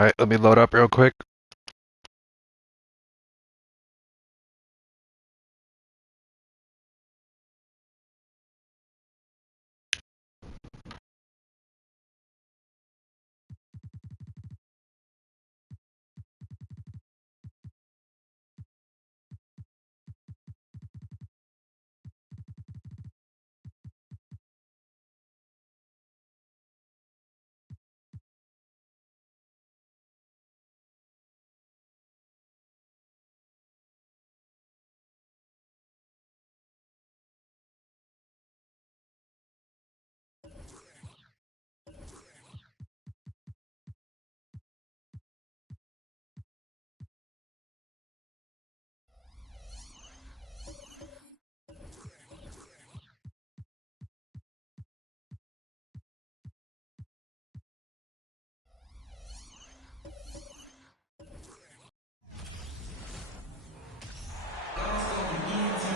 Alright, let me load up real quick.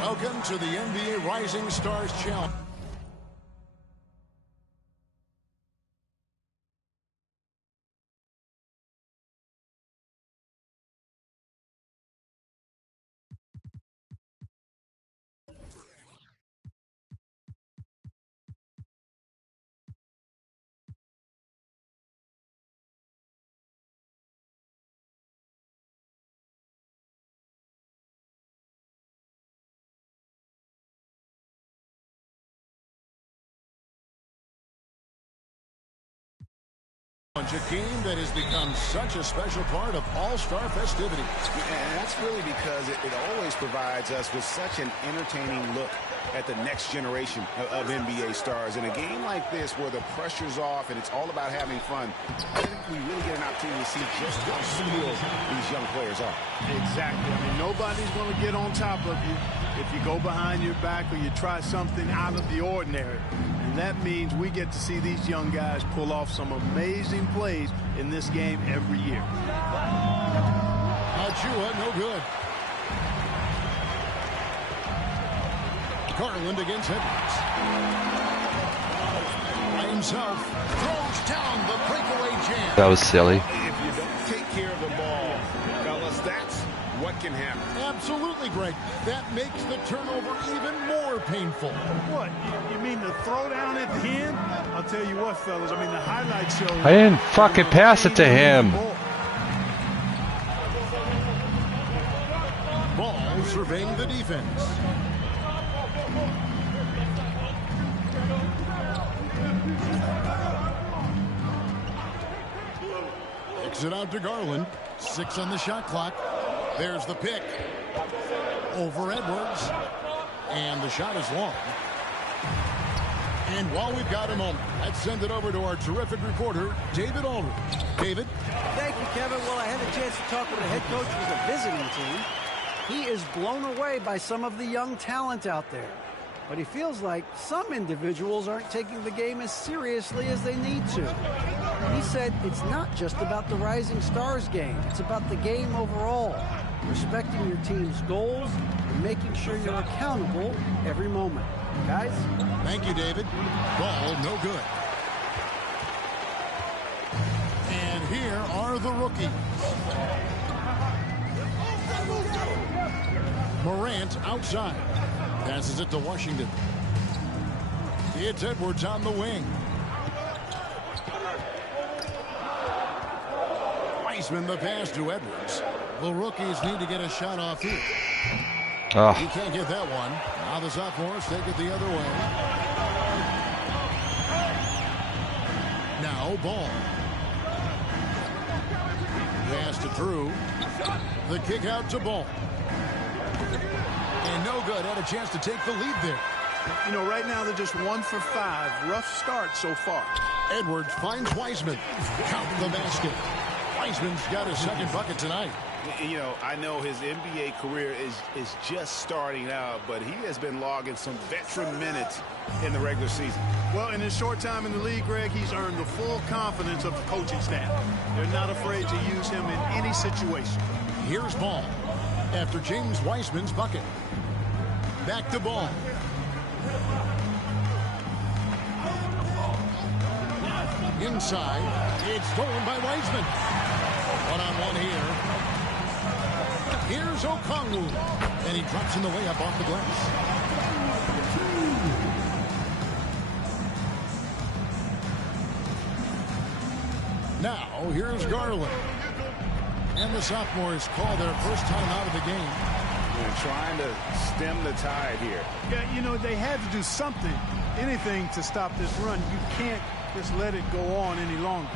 Welcome to the NBA Rising Stars Challenge. A game that has become such a special part of all-star festivities. And that's really because it always provides us with such an entertaining look at the next generation of NBA stars. In a game like this where the pressure's off and it's all about having fun, I think we really get an opportunity to see just how skilled these young players are. Exactly. I mean, nobody's going to get on top of you if you go behind your back or you try something out of the ordinary. And that means we get to see these young guys pull off some amazing plays in this game every year. Achua, no good. Garland against Edwards. By himself, throws down the breakaway jam. That was silly. If you don't take care of the ball, fellas, that's what can happen. Absolutely, Greg. That makes the turnover even more painful. What? You mean the throwdown at the end? I'll tell you what, fellas. I mean, the highlights show. I didn't fucking pass it to him. Ball surveying the defense. Kicks it out to Garland. 6 on the shot clock. There's the pick. Over Edwards. And the shot is long. And while we've got a moment, let's send it over to our terrific reporter, David Aldridge. David? Thank you, Kevin. Well, I had a chance to talk with the head coach of the visiting team. He is blown away by some of the young talent out there. But he feels like some individuals aren't taking the game as seriously as they need to. He said it's not just about the Rising Stars game. It's about the game overall. Respecting your team's goals and making sure you're accountable every moment. Guys? Thank you, David. Ball no good. And here are the rookies. Morant outside. Passes it to Washington. It's Edwards on the wing. Wiseman the pass to Edwards. The rookies need to get a shot off here. Oh. He can't get that one. Now the sophomores take it the other way. Now Ball. Pass to Drew. The kick out to Ball. And no good. Had a chance to take the lead there. You know, right now they're just 1 for 5. Rough start so far. Edwards finds Wiseman. Count the basket. Wiseman's got his second bucket tonight. You know, I know his NBA career is just starting out, but he has been logging some veteran minutes in the regular season. Well, in his short time in the league, Greg, he's earned the full confidence of the coaching staff. They're not afraid to use him in any situation. Here's Ball after James Wiseman's bucket. Back to Ball. Inside, it's stolen by Wiseman. One-on-one here. Here's Okongwu. And he drops in the way up off the glass. Now, here's Garland. And the sophomores call their first time out of the game. They're trying to stem the tide here. Yeah, you know, they had to do something, anything to stop this run. You can't just let it go on any longer.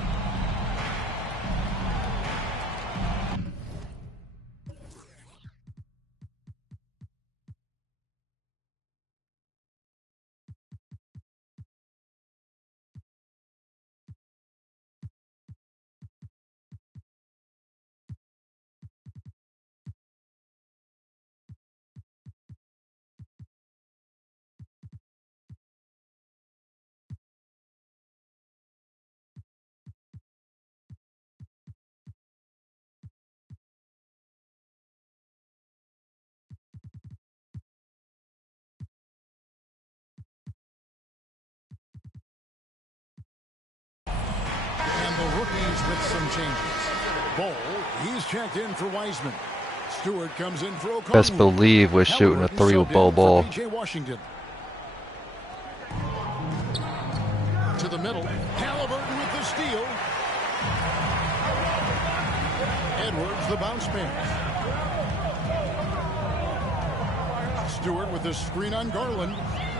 The rookies with some changes. Ball, he's checked in for Wiseman. Stewart comes in for Okongwu. Best believe we're shooting a 3 with ball. J. Washington. To the middle. Halliburton with the steal. Edwards the bounce pass. Stewart with the screen on Garland.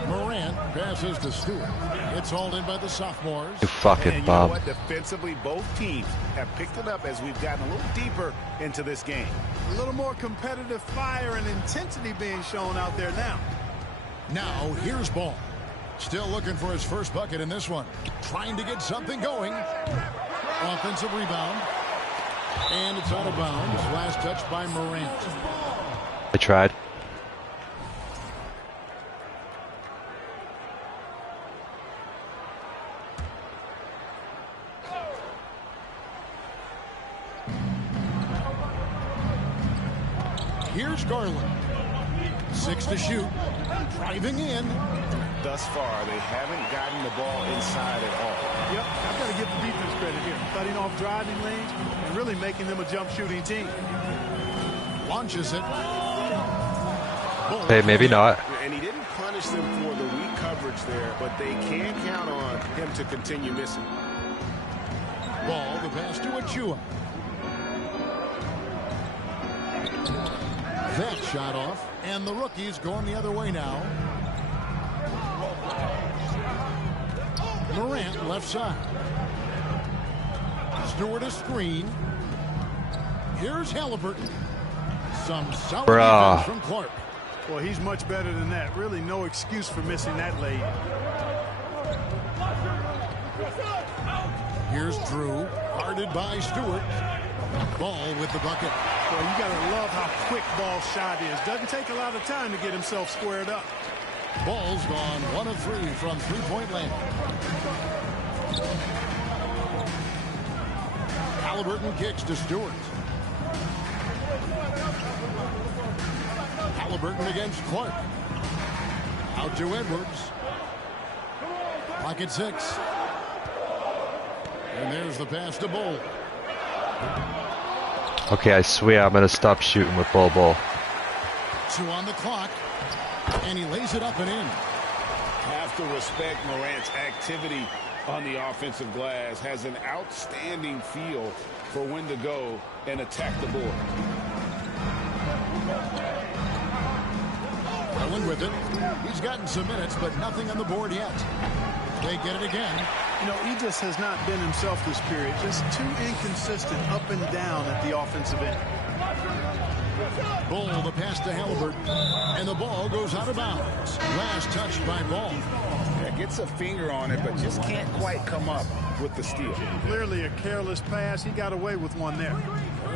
Morant passes to Stewart. It's hauled in by the sophomores. You fucking And you know bum. what? Defensively, both teams have picked it up as we've gotten a little deeper into this game. A little more competitive fire and intensity being shown out there now. Now, here's Ball. Still looking for his first bucket in this one. Trying to get something going. Offensive rebound. And it's out of bounds. Last touch by Morant. I tried. Here's Garland. 6 to shoot. Driving in. Thus far, they haven't gotten the ball inside at all. Yep, I've got to give the defense credit here. Cutting off driving lanes and really making them a jump shooting team. Launches it. Hey, maybe not. And he didn't punish them for the weak coverage there, but they can count on him to continue missing. Ball, the pass to Achua. That shot off, and the rookie's going the other way now. Morant left side. Stewart a screen. Here's Halliburton. Some solid defense from Clark. Well, he's much better than that. Really no excuse for missing that lay. Here's Drew, guarded by Stewart. Ball with the bucket. Well, you got to love how quick Ball's shot is. Doesn't take a lot of time to get himself squared up. Ball's gone 1 of 3 from three-point land. Halliburton kicks to Stewart. Halliburton against Clark. Out to Edwards. Pocket 6. And there's the pass to Bull. Okay, I swear I'm gonna stop shooting with ball. 2 on the clock. And he lays it up and in. Have to respect Morant's activity on the offensive glass. Has an outstanding feel for when to go and attack the board. Garland with it. He's gotten some minutes, but nothing on the board yet. They get it again. You know, he just has not been himself this period. Just too inconsistent up and down at the offensive end. Bull, the pass to Halliburton. And the ball goes out of bounds. Last touch by Ball. Yeah, gets a finger on it, but just can't quite come up with the steal. Clearly a careless pass. He got away with one there.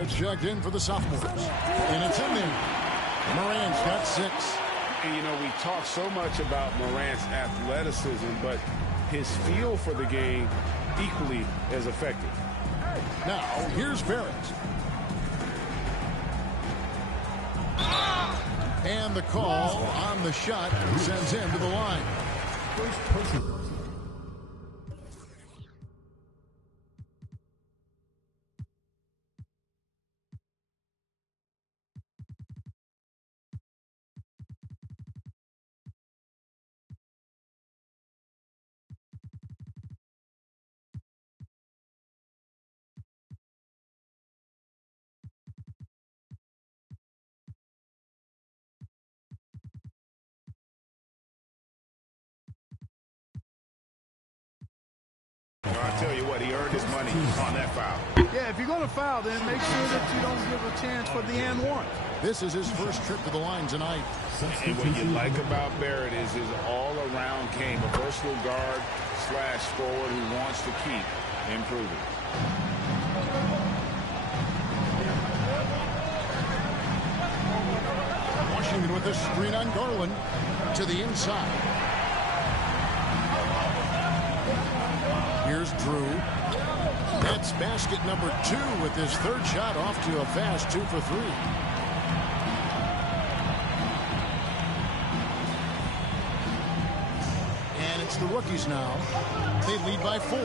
It's checked in for the sophomores. And it's in there. Morant's got 6. And, you know, we talk so much about Morant's athleticism, but his feel for the game equally as effective. Now, here's Barrett. And the call on the shot sends him to the line. First person. Well, I tell you what, he earned his money on that foul. Yeah, if you're going to foul, then make sure that you don't give a chance for the and one. This is his first trip to the line tonight. And what you like about Barrett is his all-around game, a versatile guard / forward who wants to keep improving. Washington with a screen on Garland to the inside. Here's Drew. That's basket number 2 with his third shot off to a fast 2 for 3. And it's the rookies now. They lead by 4.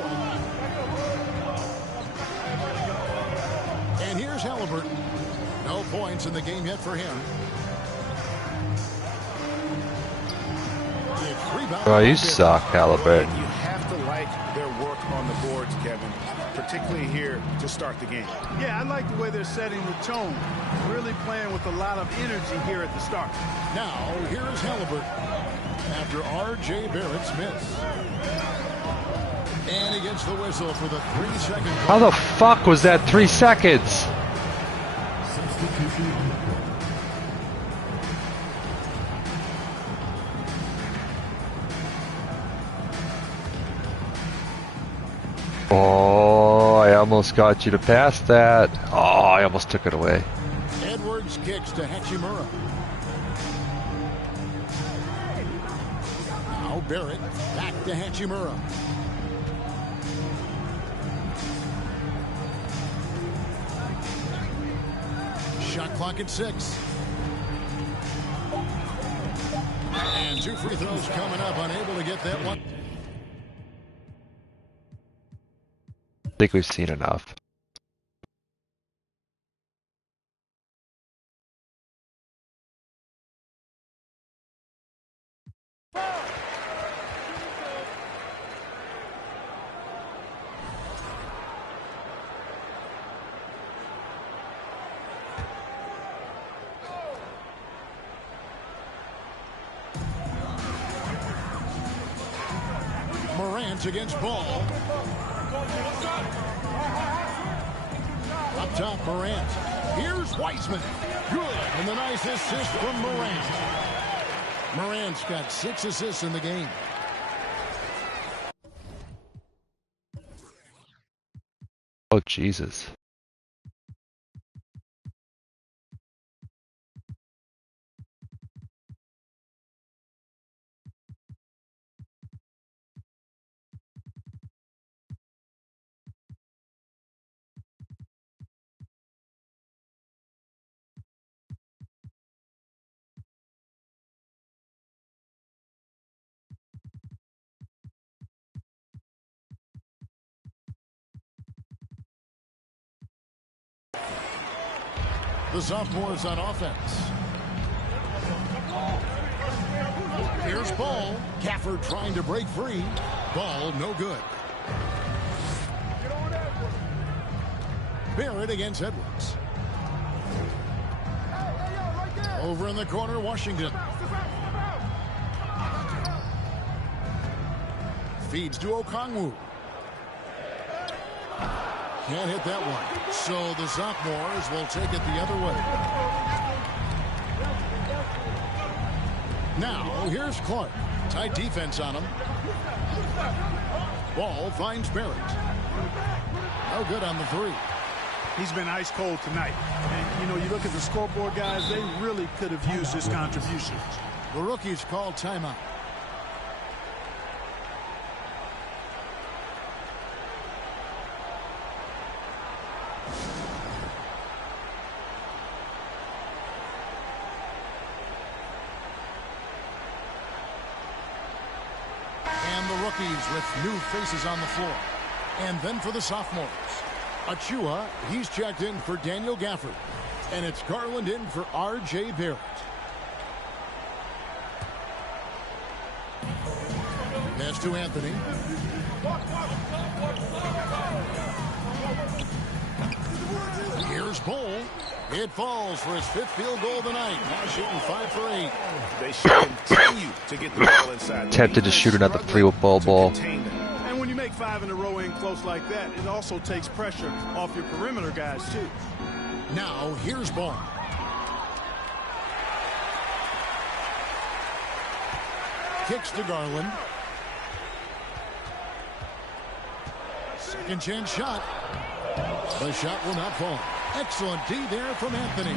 And here's Halliburton. No points in the game yet for him. Oh, you suck, Halliburton. You have to like their work on the boards, Kevin, particularly here to start the game. Yeah, I like the way they're setting the tone. Really playing with a lot of energy here at the start. Now, here is Halliburton after R.J. Barrett's miss. And he gets the whistle for the 3-second call. How the fuck was that 3 seconds? Oh, I almost got you to pass that. Oh, I almost took it away. Edwards kicks to Hachimura. Now Barrett back to Hachimura. Shot clock at 6. And 2 free throws coming up, unable to get that one. I think we've seen enough. Morant against Ball. Up top, Morant. Here's Weissman. Good. And the nice assist from Morant. Morant's got 6 assists in the game. Oh, Jesus. The sophomores on offense. Here's Ball. Gafford trying to break free. Ball no good. Barrett against Edwards. Over in the corner, Washington. Feeds to Okongwu. Can't hit that one. So the sophomores will take it the other way. Now, here's Clark. Tight defense on him. Ball finds Barrett. No good on the 3. He's been ice cold tonight. And, you know, you look at the scoreboard, guys, they really could have used his contribution. The rookies call timeout. With new faces on the floor. And then for the sophomores. Achua, he's checked in for Daniel Gafford. And it's Garland in for R.J. Barrett. Pass to Anthony. Here's Bull. It falls for his 5th field goal tonight. Now shooting 5 for 8. They should continue to get the ball inside. Tempted to shoot another 3 with Ball. And when you make take 5 in a row in close like that, it also takes pressure off your perimeter guys, too. Now, here's ball. Kicks to Garland. Second chance shot. The shot will not fall. Excellent D there from Anthony.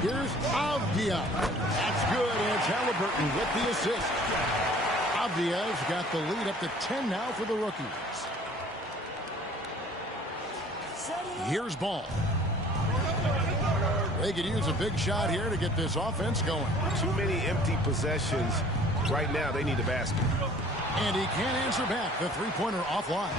Here's Avdia. That's good. And Halliburton with the assist. Avdia's got the lead up to 10 now for the rookies. Here's ball. They could use a big shot here to get this offense going. Too many empty possessions. Right now, they need a basket. And he can't answer back. The three-pointer offline.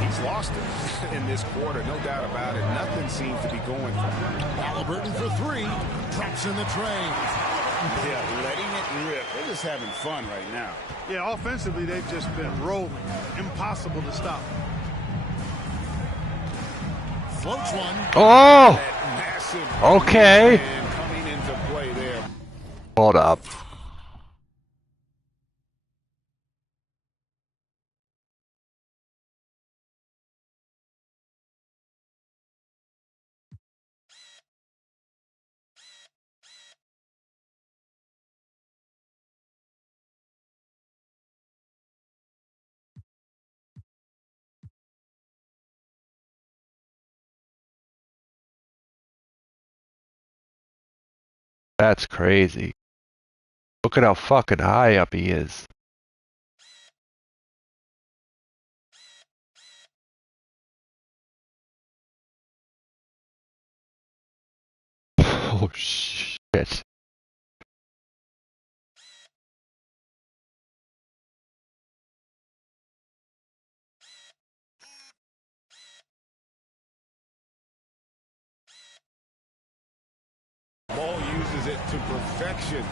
He's lost it in this quarter, no doubt about it. Nothing seems to be going for him. Halliburton for three. Traps in the tray. Yeah, letting it rip. They're just having fun right now. Yeah, offensively, they've just been rolling. Impossible to stop. Floats one. Oh! Massive Okay. coming into play there. Hold up. That's crazy. Look at how fucking high up he is. Oh shit. Ball uses it to perfection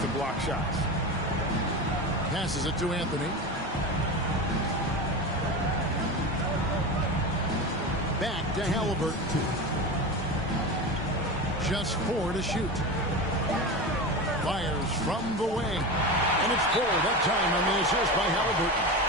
to block shots. Passes it to Anthony. Back to Halliburton. Just 4 to shoot. Fires from the wing. And it's 4 that time on the assist by Halliburton.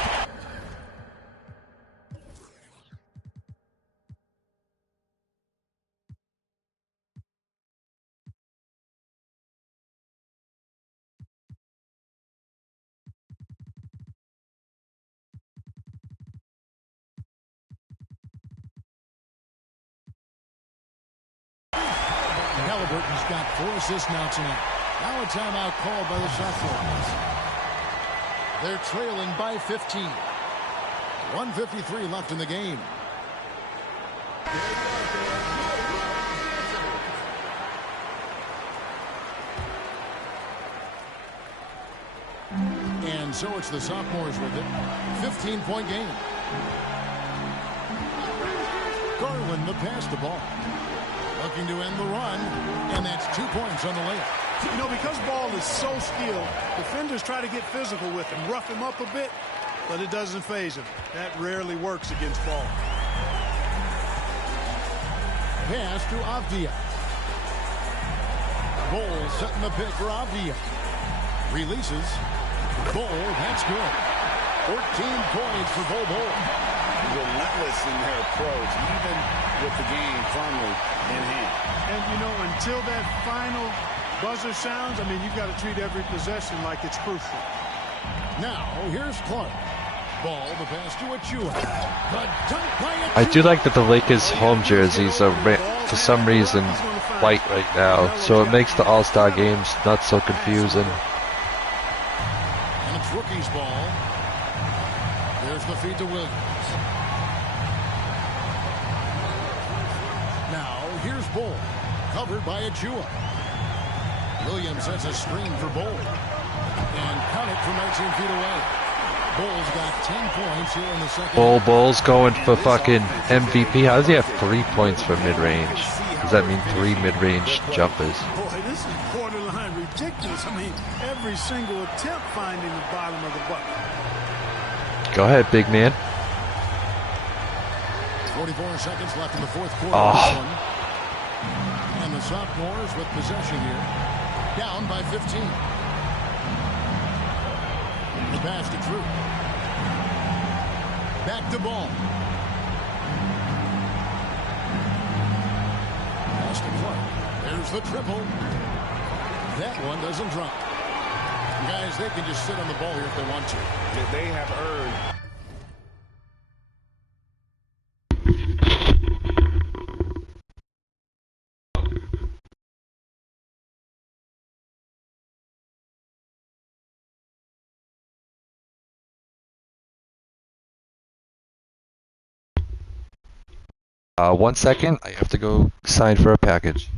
Halliburton's got 4 assists now tonight. Now a timeout called by the Sophomores. They're trailing by 15. 1:53 left in the game. And so it's the Sophomores with it. 15-point game. Garland the pass the ball. Looking to end the run, and that's 2 points on the layup. You know, because Ball is so skilled, defenders try to get physical with him, rough him up a bit, but it doesn't faze him. That rarely works against Ball. Pass to Avdia. Ball setting the pick for Avdia. Releases. Ball, that's good. 14 points for Bol. Relentless in their approach, even with the game firmly in hand. And, you know, until that final buzzer sounds, I mean, you've got to treat every possession like it's crucial. Now, here's Clark. Ball, the pass to Achua. The dunk by Achua. I do like that the Lakers home jerseys are for some reason white right now, so it makes the All-Star games not so confusing. And it's rookie's ball. There's the feed to Williams. Now, here's Bol. Covered by Achua. Williams sets a screen for Bol. And count it from 19 feet away. Bol's got 10 points here in the second. Bol's going for fucking MVP. How does he have 3 points for mid-range? Does that mean 3 mid-range jumpers? Boy, this is borderline ridiculous. I mean, every single attempt finding the bottom of the bucket. Go ahead, big man. 44 seconds left in the fourth quarter. Oh. And the Sophomores with possession here. Down by 15. The pass to Drew. Back to ball. Austin Clark. There's the triple. That one doesn't drop. Guys, they can just sit on the ball here if they want to. They have earned. One second, I have to go sign for a package.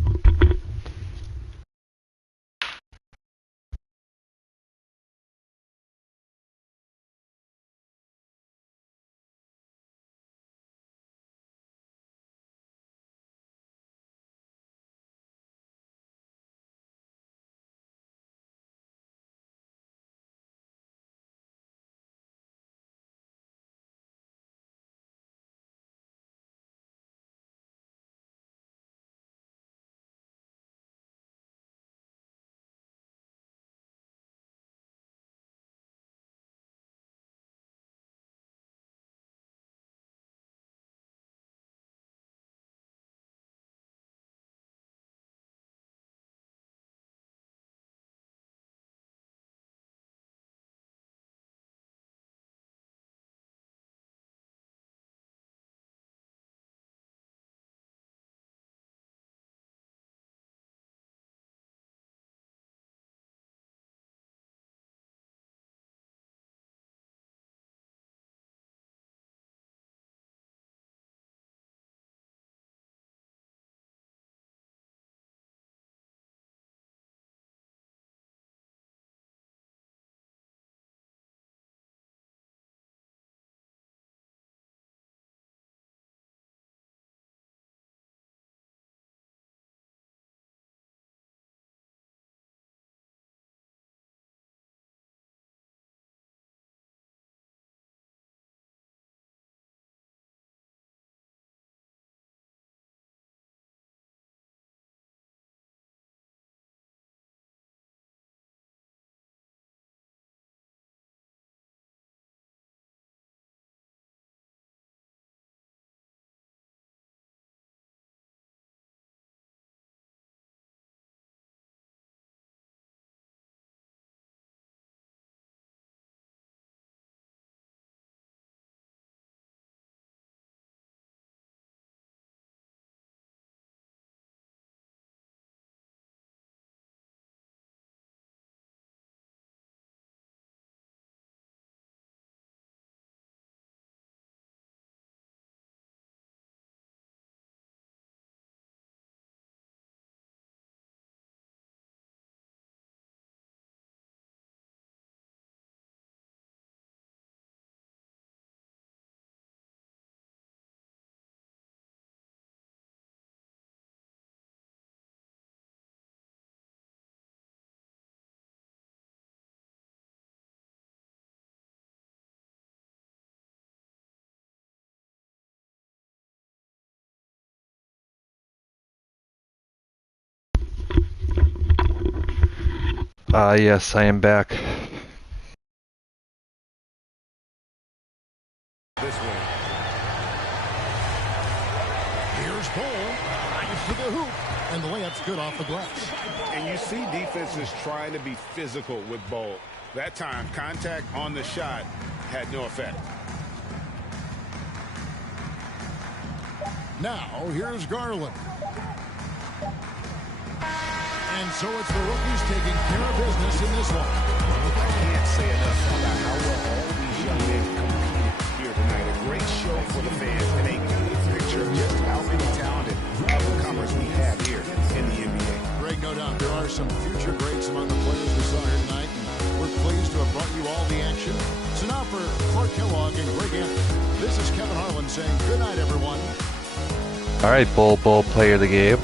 Yes, I am back. This way. Here's Cole. Drives to the hoop. And the layup's good off the glass. And you see defenses trying to be physical with Bowl. That time, contact on the shot had no effect. Now, here's Garland. And so it's the rookies taking care of business in this one. I can't say enough about how well all these young men competed here tonight. A great show for the fans and a good picture of just how many talented up-and-comers we have here in the NBA. Greg, no doubt there are some future greats among the players we saw here tonight. And we're pleased to have brought you all the action. So now for Clark Kellogg and Greg Anthony, this is Kevin Harlan saying good night, everyone. All right, Bull player of the game.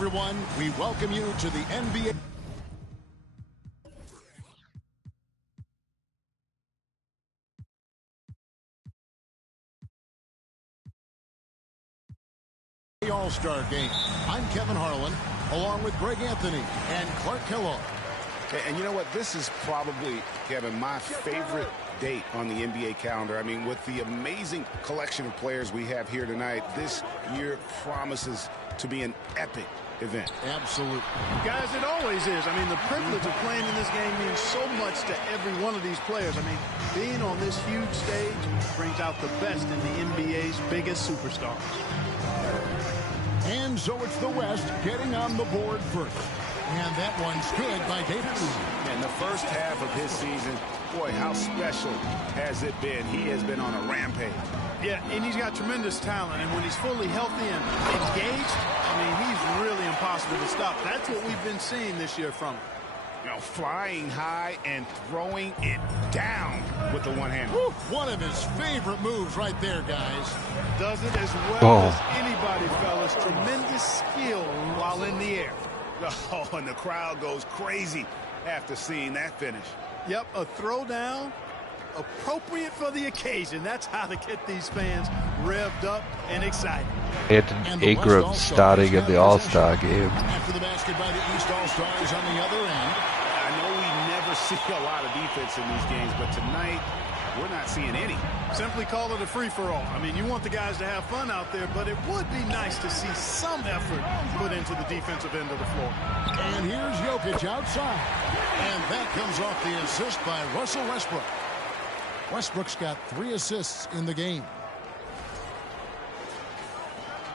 everyone. We welcome you to the NBA. All-Star Game. I'm Kevin Harlan, along with Greg Anthony and Clark Kellogg. And you know what? This is probably, Kevin, my favorite date on the NBA calendar. I mean, with the amazing collection of players we have here tonight, this year promises to be an epic event. Absolutely. Guys, it always is. I mean, the privilege of playing in this game means so much to every one of these players. I mean, being on this huge stage brings out the best in the NBA's biggest superstars. And so it's the West getting on the board first. And that one's good by Davis. In the first half of his season, boy, how special has it been? He has been on a rampage. Yeah, and he's got tremendous talent. And when he's fully healthy and engaged, I mean, he's really impossible to stop. That's what we've been seeing this year from him. You know, flying high and throwing it down with the one hand. One of his favorite moves right there, guys. Does it as well as anybody, fellas. Tremendous skill while in the air. Oh, and the crowd goes crazy after seeing that finish. Yep, a throwdown appropriate for the occasion. That's how to get these fans revved up and excited. And Ingram starting in the All-Star game. After the basket by the East All-Stars on the other end. I know we never see a lot of defense in these games, but tonight we're not seeing any. Simply call it a free-for-all. I mean, you want the guys to have fun out there, but it would be nice to see some effort put into the defensive end of the floor. And here's Jokic outside. And that comes off the assist by Russell Westbrook. Westbrook's got 3 assists in the game.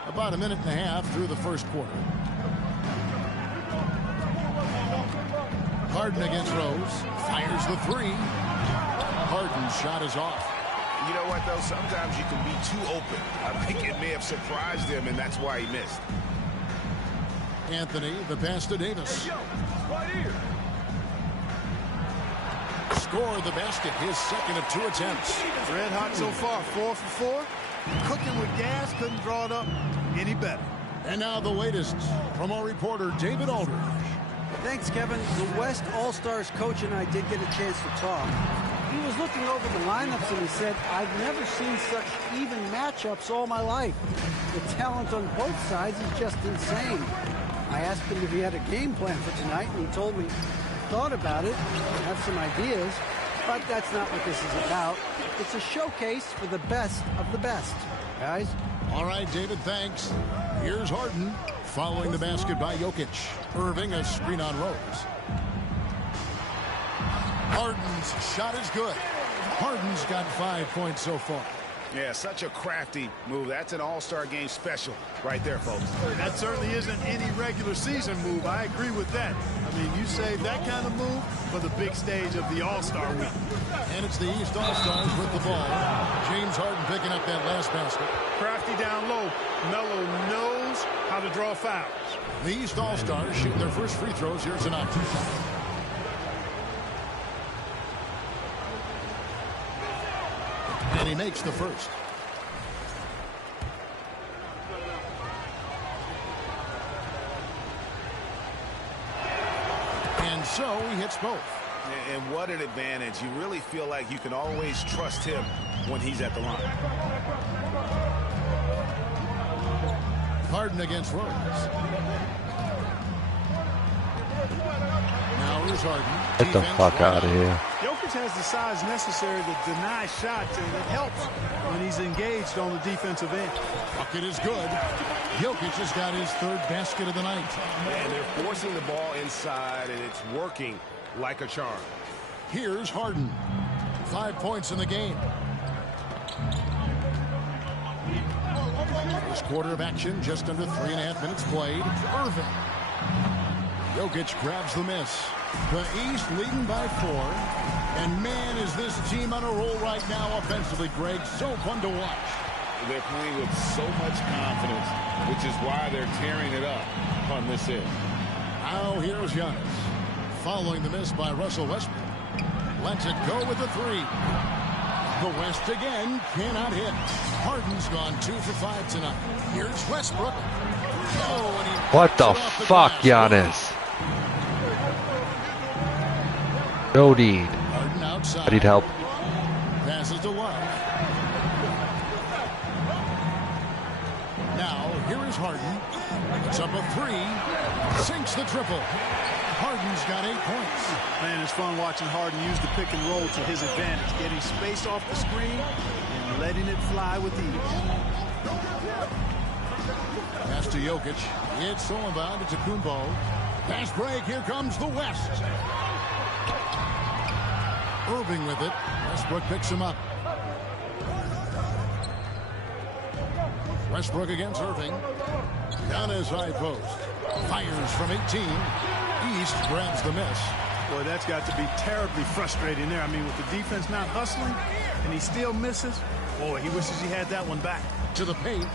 About a minute and a half through the first quarter. Harden against Rose. Fires the 3. Harden's shot is off. You know what, though? Sometimes you can be too open. I think it may have surprised him, and that's why he missed. Anthony, the pass to Davis. Right here. Score the basket, his second of 2 attempts. Red hot so far, 4 for 4. Cooking with gas, couldn't draw it up any better. And now the latest from our reporter, David Aldridge. Thanks, Kevin. The West All-Stars coach and I did get a chance to talk. He was looking over the lineups and he said, I've never seen such even matchups all my life. The talent on both sides is just insane. I asked him if he had a game plan for tonight, and he told me he thought about it, have some ideas, but that's not what this is about. It's a showcase for the best of the best, guys. All right, David, thanks. Here's Harden following the basket by Jokic. Irving, a screen on Rose. Harden's shot is good. Harden's got 5 points so far. Yeah, such a crafty move. That's an all-star game special right there, folks. That certainly isn't any regular season move. I agree with that. I mean, you save that kind of move for the big stage of the All-Star week. And it's the East All-Stars with the ball. James Harden picking up that last basket. Crafty down low. Melo knows how to draw fouls. The East All-Stars shooting their first free throws here tonight. And he makes the first. And so he hits both. And what an advantage. You really feel like you can always trust him when he's at the line. Harden against Rose. Now here's Harden. Get the fuck out of here. Jokic has the size necessary to deny shots, and it helps when he's engaged on the defensive end. Bucket is good. Jokic has got his 3rd basket of the night. And they're forcing the ball inside, and it's working like a charm. Here's Harden. 5 points in the game. First quarter of action, just under 3.5 minutes played. Irving. Jokic grabs the miss. The East leading by 4. And man, is this team on a roll right now offensively, Greg. So fun to watch. They're playing with so much confidence, which is why they're tearing it up on this end. Now here's Giannis. Following the miss by Russell Westbrook. Lets it go with the 3. The West again cannot hit. Harden's gone 2 for 5 tonight. Here's Westbrook. What the fuck, Giannis? No need. I need help. Passes to Love. Now, here is Harden. It's up a three. Sinks the triple. Harden's got 8 points. Man, it's fun watching Harden use the pick and roll to his advantage, getting space off the screen and letting it fly with ease. Pass to Jokic. It's so inbound to Kumbo. Pass break. Here comes the West. Irving with it. Westbrook picks him up. Westbrook against Irving. Down his high post. Fires from 18. East grabs the miss. Boy, that's got to be terribly frustrating there. I mean, with the defense not hustling and he still misses, boy, he wishes he had that one back. To the paint.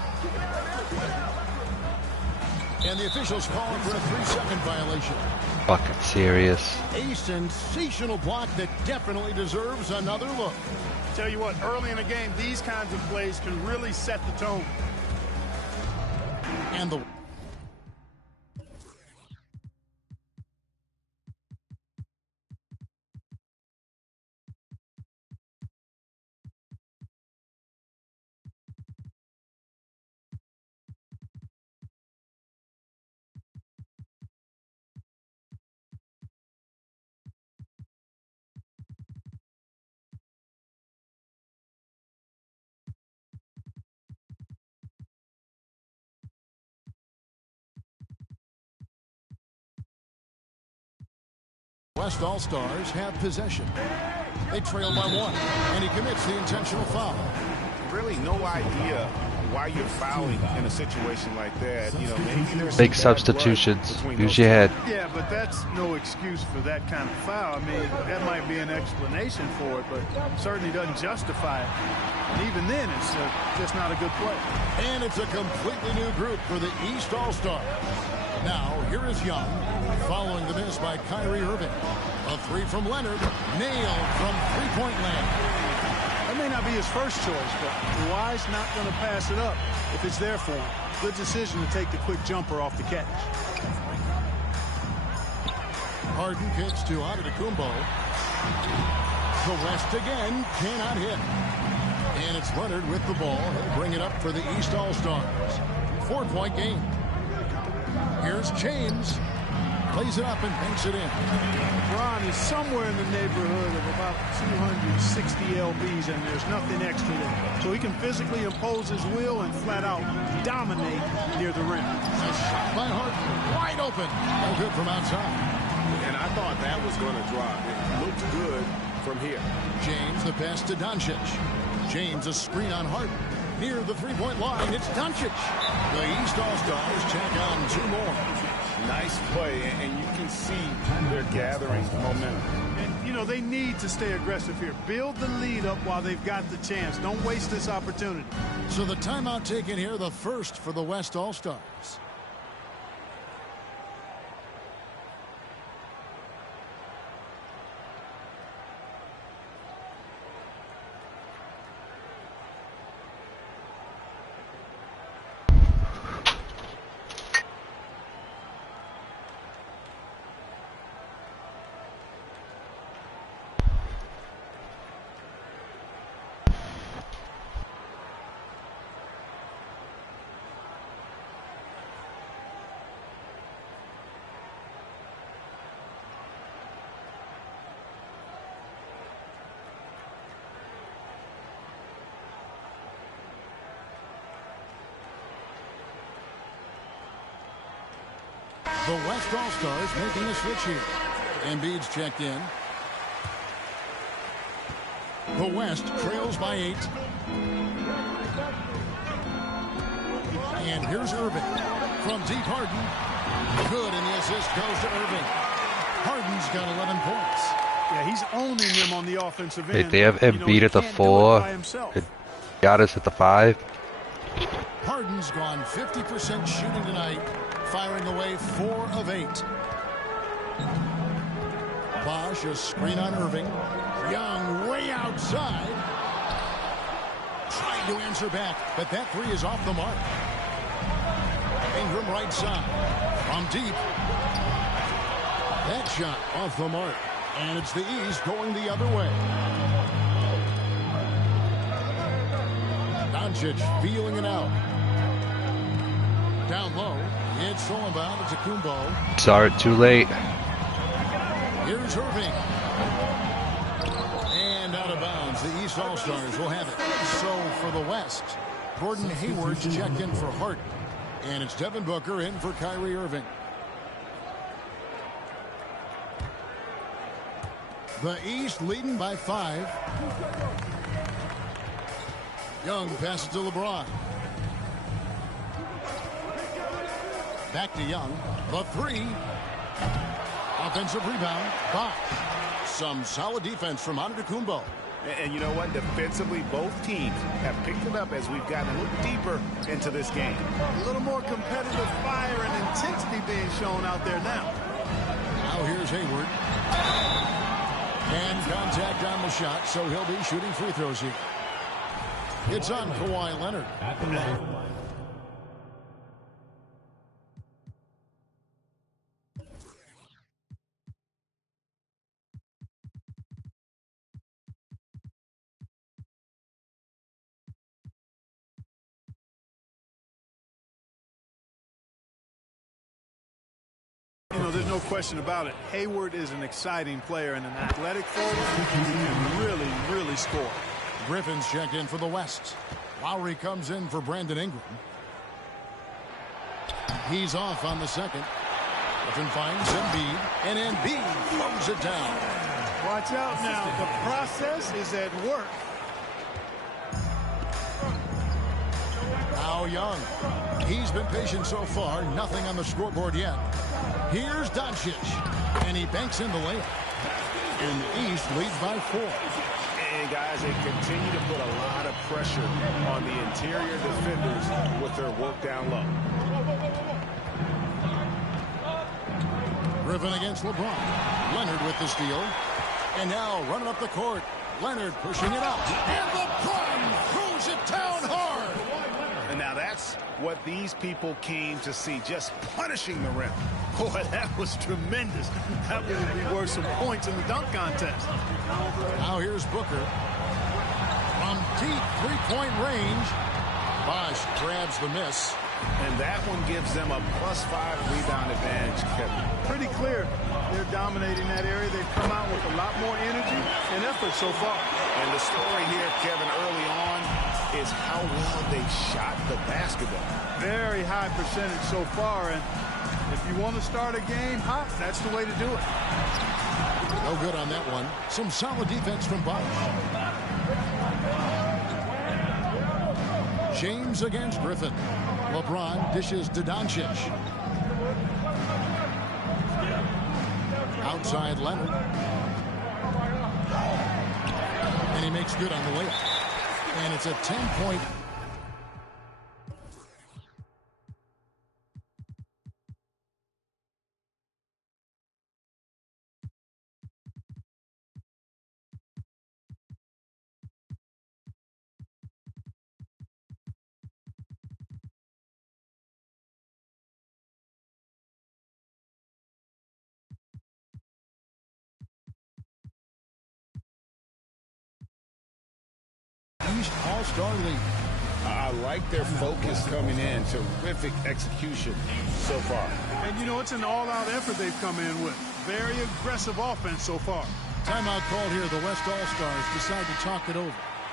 And the officials calling for a 3-second violation. Fucking serious. A sensational block that definitely deserves another look. Tell you what, early in the game, these kinds of plays can really set the tone. And the West All-Stars have possession. They trail by 1, and he commits the intentional foul. Really no idea why you're fouling in a situation like that. You know, maybe there's Make substitutions. Use your head. Yeah, but that's no excuse for that kind of foul. I mean, that might be an explanation for it, but certainly doesn't justify it. And even then, it's just not a good play. And it's a completely new group for the East All-Stars. Now, here is Young, following the miss by Kyrie Irving. A 3 from Leonard, nailed from three-point land. That may not be his first choice, but Kawhi's not going to pass it up if it's there for him. Good decision to take the quick jumper off the catch. Harden kicks to Antetokounmpo. The West again cannot hit. And it's Leonard with the ball. He'll bring it up for the East All-Stars. 4-point game. Here's James. Plays it up and banks it in. Ron is somewhere in the neighborhood of about 260 lbs, and there's nothing extra there. So he can physically impose his will and flat out dominate near the rim. A shot by Harden. Wide open. No good from outside. And I thought that was going to drop. It looked good from here. James, the pass to Doncic. James, a screen on Harden. Near the three-point line, it's Doncic. The East All-Stars check on 2 more. Nice play, and you can see they're gathering momentum. And, you know, they need to stay aggressive here. Build the lead up while they've got the chance. Don't waste this opportunity. So the timeout taken here, the first for the West All-Stars. The West All-Stars making a switch here. Embiid's checked in. The West trails by 8. And here's Irving. From deep, Harden. Good, and the assist goes to Irving. Harden's got 11 points. Yeah, he's owning them on the offensive end. They have Embiid at the 4. Giannis at the 5. Harden's gone 50% shooting tonight, firing away 4 of 8. Bosch, a screen on Irving. Young way outside. Trying to answer back, but that 3 is off the mark. Ingram right side. From deep. That shot off the mark. And it's the East going the other way. Doncic feeling it out. Down low. It's stolen by Antetokounmpo. Sorry, too late. Here's Irving. And out of bounds. The East All-Stars will have it. So for the West, Gordon Hayward's checked in for Hart. And it's Devin Booker in for Kyrie Irving. The East leading by 5. Young passes to LeBron. Back to Young. The 3. Offensive rebound. Bosh. Some solid defense from Antetokounmpo. And you know what? Defensively, both teams have picked it up as we've gotten a little deeper into this game. A little more competitive fire and intensity being shown out there now. Now here's Hayward. And contact on the shot, so he'll be shooting free throws here. It's on Kawhi Leonard. At the line. You know, there's no question about it. Hayward is an exciting player and an athletic forward. He can really, really score. Griffin's checked in for the West. Lowry comes in for Brandon Ingram. He's off on the second. Griffin finds Embiid, and Embiid throws it down. Watch out now. The process is at work. Now Young. He's been patient so far. Nothing on the scoreboard yet. Here's Doncic. And he banks in the layup. And the East leads by 4. And guys, they continue to put a lot of pressure on the interior defenders with their work down low. Griffin against LeBron. Leonard with the steal. And now running up the court. Leonard pushing it up. And LeBron throws it down hard. And now that's what these people came to see, just punishing the rim. Boy, that was tremendous. That would be worth some points in the dunk contest. Now here's Booker. From deep three-point range. Bosh grabs the miss. And that one gives them a +5 rebound advantage, Kevin. Pretty clear. They're dominating that area. They've come out with a lot more energy and effort so far. And the story here, Kevin, early on is how well they shot the basketball. Very high percentage so far. And if you want to start a game hot, that's the way to do it. No good on that one. Some solid defense from Bosh. James against Griffin. LeBron dishes to Doncic. Outside Leonard. And he makes good on the layup. And it's a 10-point. East All-Star League. I like their focus coming in. Terrific execution so far. And, you know, it's an all-out effort they've come in with. Very aggressive offense so far. Timeout called here. The West All-Stars decide to talk it over.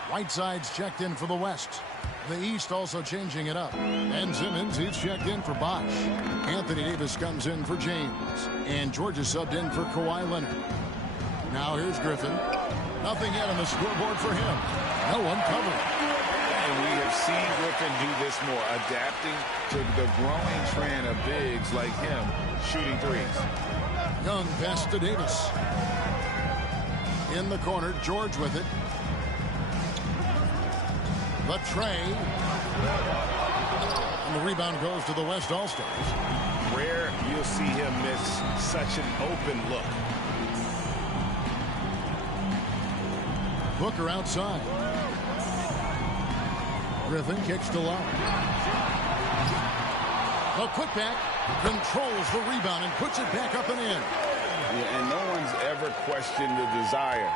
Whiteside's checked in for the West. The East also changing it up. And Simmons, he's checked in for Bosh. Anthony Davis comes in for James. And Georgia subbed in for Kawhi Leonard. Now here's Griffin. Nothing yet on the scoreboard for him. No one covering. And we have seen Griffin do this more, adapting to the growing trend of bigs like him shooting threes. Young pass to Davis. In the corner, George with it. The tray. And the rebound goes to the West All-Stars. Rare you'll see him miss such an open look. Booker outside. Griffin kicks to Love. A quick back, controls the rebound and puts it back up and in. Yeah, and no one's ever questioned the desire.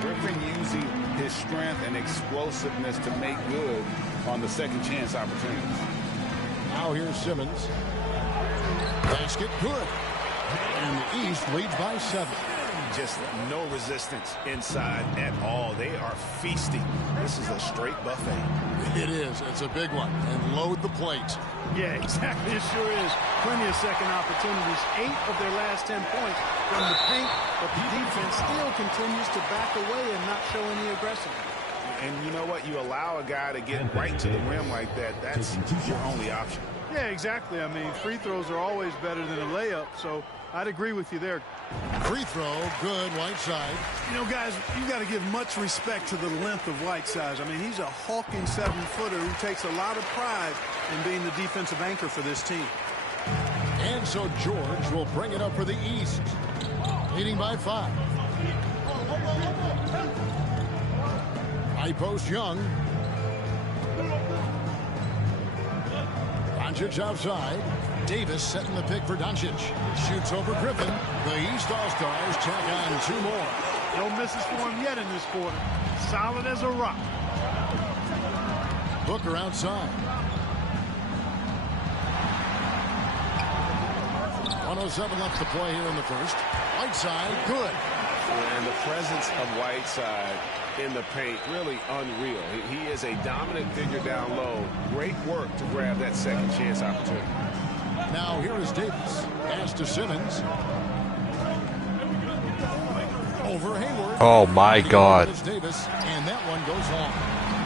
Griffin using his strength and explosiveness to make good on the second chance opportunities. Now here's Simmons. Basket good. And the East leads by 7. Just no resistance inside at all. They are feasting. This is a straight buffet. It is. It's a big one. And load the plate. Yeah, exactly. It sure is. Plenty of second opportunities. 8 of their last 10 points from the paint, but the defense still continues to back away and not show any aggression. And you know what? You allow a guy to get right to the rim like that. That's your only option. Yeah, exactly. I mean, free throws are always better than a layup, so I'd agree with you there. Free throw, good, Whiteside. You know, guys, you got to give much respect to the length of Whiteside. I mean, he's a hulking 7-footer who takes a lot of pride in being the defensive anchor for this team. And so George will bring it up for the East, leading by 5. High post Young. Doncic outside. Davis setting the pick for Doncic. Shoots over Griffin. The East All-Stars tack on 2 more. No misses for him yet in this quarter. Solid as a rock. Booker outside. 1:07 left to play here in the first. Whiteside, good. And the presence of Whiteside in the paint, really unreal. He is a dominant figure down low. Great work to grab that second chance opportunity. Now here is Davis. Pass to Simmons. Over Hayward. Oh my God. Davis, and that one goes long.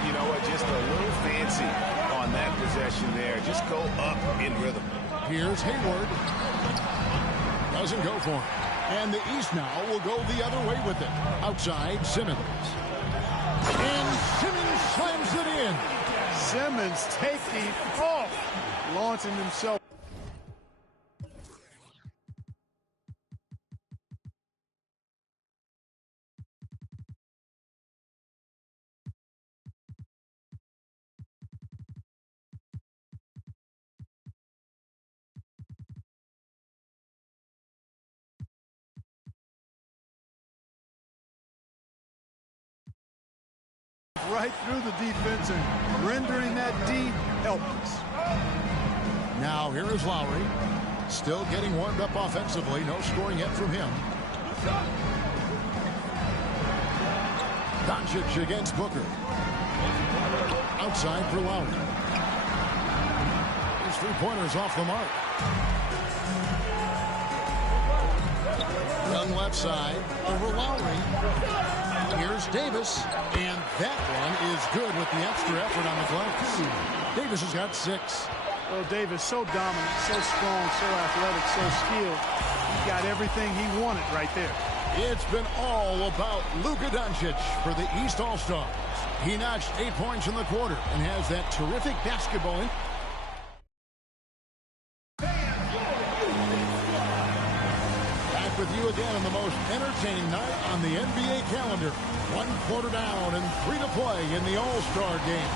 You know what? Just a little fancy on that possession there. Just go up in rhythm. Here's Hayward. Doesn't go for him. And the East now will go the other way with it. Outside, Simmons. And Simmons slams it in. Simmons taking off, launching himself. Right through the defense and rendering that D helpless. Now here is Lowry. Still getting warmed up offensively. No scoring yet from him. Doncic against Booker. Outside for Lowry. His 3-pointers off the mark. Young left side over Lowry. Here's Davis, and that one is good with the extra effort on the glass. Davis has got 6. Well, Davis so dominant, so strong, so athletic, so skilled. He got everything he wanted right there. It's been all about Luka Doncic for the East All-Stars. He notched 8 points in the quarter and has that terrific basketball. With you again on the most entertaining night on the NBA calendar. 1 quarter down and 3 to play in the All-Star game.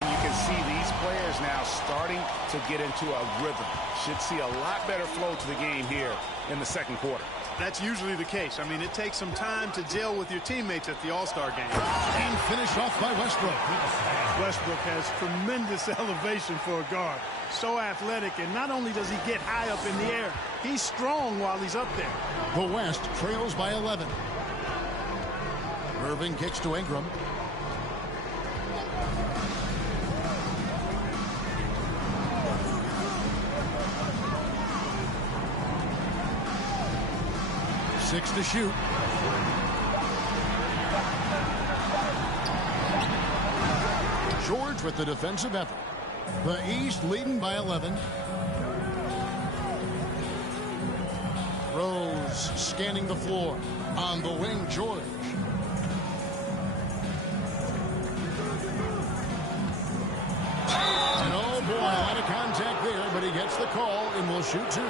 You can see these players now starting to get into a rhythm. Should see a lot better flow to the game here in the second quarter. That's usually the case. I mean, it takes some time to gel with your teammates at the All-Star game. And finished off by Westbrook. Westbrook has tremendous elevation for a guard. So athletic, and not only does he get high up in the air, he's strong while he's up there. The West trails by 11. Irving kicks to Ingram. Six to shoot. George with the defensive effort. The East leading by 11. Rose scanning the floor. On the wing, George. contact there, but he gets the call and will shoot 2.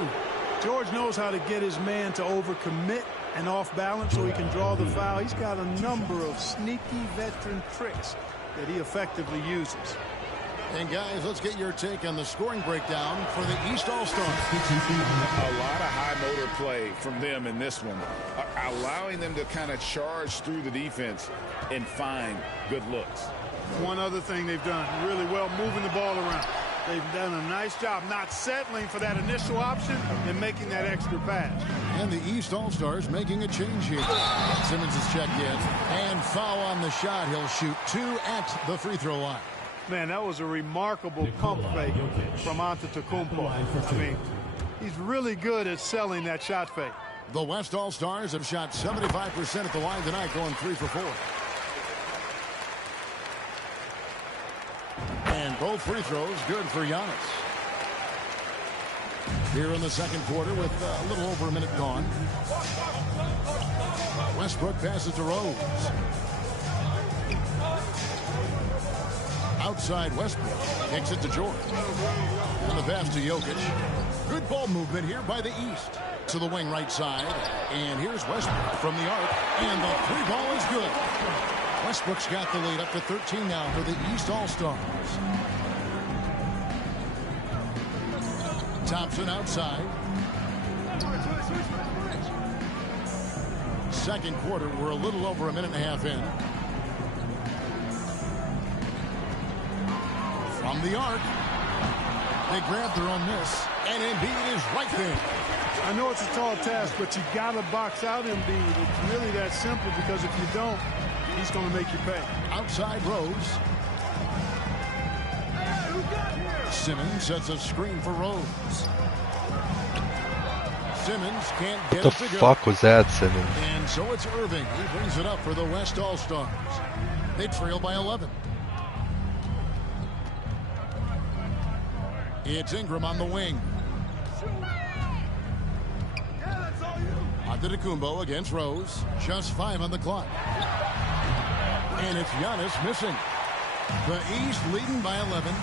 George knows how to get his man to overcommit and off balance so he can draw the foul. He's got a number of sneaky veteran tricks that he effectively uses. And guys, let's get your take on the scoring breakdown for the East All-Stars. A lot of high motor play from them in this one, allowing them to kind of charge through the defense and find good looks. One other thing they've done really well, moving the ball around. They've done a nice job not settling for that initial option and making that extra pass. And the East All-Stars making a change here. Simmons is checked in. And foul on the shot. He'll shoot 2 at the free throw line. Man, that was a remarkable pump fake from Antetokounmpo. I mean, he's really good at selling that shot fake. The West All-Stars have shot 75% at the line tonight, going 3 for 4. And both free throws good for Giannis. Here in the second quarter with a little over a minute gone. Westbrook passes to Rose. Outside Westbrook. Kicks it to George. And the pass to Jokic. Good ball movement here by the East. To the wing right side. And here's Westbrook from the arc. And the 3-ball is good. Westbrook's got the lead up to 13 now for the East All-Stars. Thompson outside. Second quarter, we're a little over a minute and a half in. From the arc. They grab their own miss. And Embiid is right there. I know it's a tall task, but you got to box out Embiid. It's really that simple because if you don't, he's going to make you pay. Outside Rose. Simmons sets a screen for Rose. Simmons can't get What it the to go. fuck was that, Simmons? And so it's Irving. He brings it up for the West All-Stars. They trail by 11. It's Ingram on the wing. Antetokounmpo against Rose. Just 5 on the clock. And it's Giannis missing. The East leading by 11.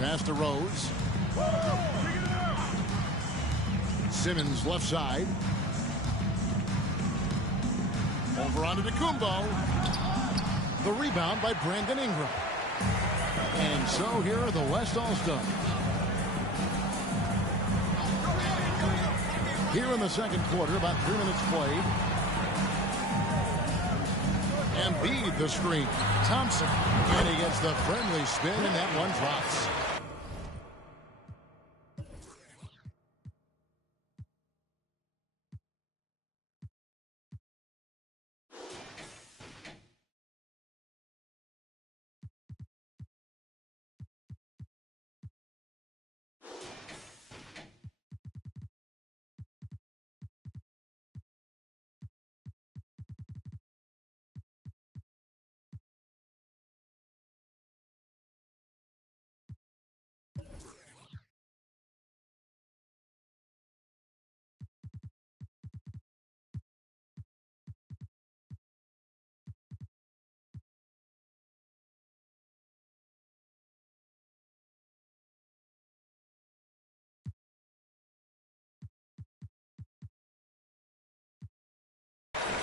Pass to Rose. Simmons left side. Over onto Antetokounmpo. The rebound by Brandon Ingram. And so here are the West All-Stars. Here in the second quarter, about 3 minutes played. Embiid the screen. Thompson. And he gets the friendly spin, and that one drops.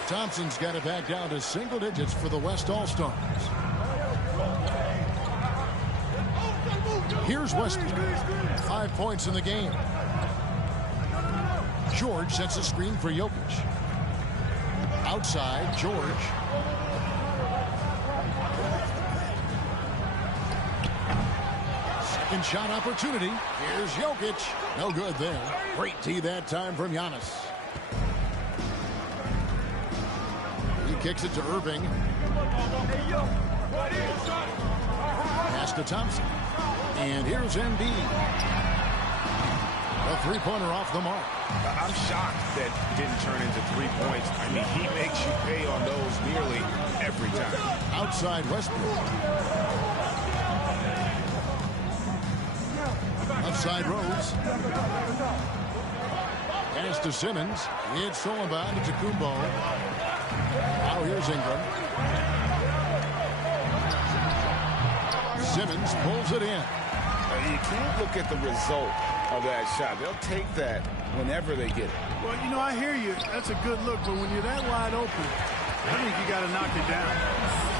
Thompson's got it back down to single digits for the West All-Stars. Here's Westbrook. 5 points in the game. George sets a screen for Jokic. Outside, George. Second shot opportunity. Here's Jokic. No good there. Great tee that time from Giannis. Kicks it to Irving. Pass to Thompson. And here's Embiid. A three-pointer off the mark. I'm shocked that didn't turn into 3 points. I mean, he makes you pay on those nearly every time. Outside Westbrook. Outside Rose. Pass to Simmons. It's stolen by Antetokounmpo. Now here's Ingram. Simmons pulls it in. You can't look at the result of that shot. They'll take that whenever they get it. Well, you know, I hear you. That's a good look, but when you're that wide open, I think you got to knock it down.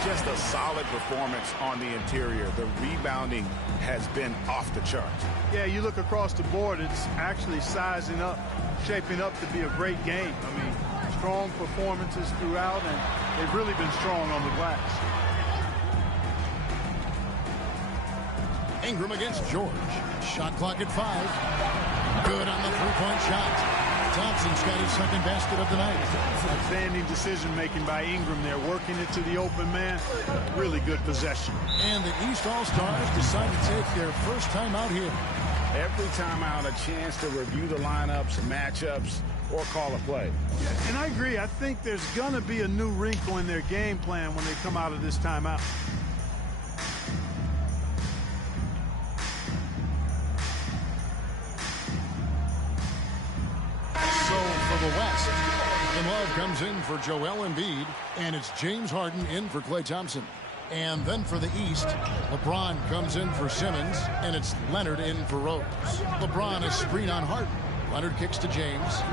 Just a solid performance on the interior. The rebounding has been off the charts. Yeah, you look across the board, it's actually sizing up, shaping up to be a great game. I mean, strong performances throughout, and they've really been strong on the glass. Ingram against George. Shot clock at 5. Good on the three-point shot. Thompson's got his second basket of the night. Outstanding decision-making by Ingram there, working it to the open man. Really good possession. And the East All-Stars decide to take their first time out here. Every time out, a chance to review the lineups, matchups, or call a play. Yeah, and I agree. I think there's going to be a new wrinkle in their game plan when they come out of this timeout. The West. And Love comes in for Joel Embiid, and it's James Harden in for Klay Thompson. And then for the East, LeBron comes in for Simmons, and it's Leonard in for Rose. LeBron is screen on Harden. Leonard kicks to James.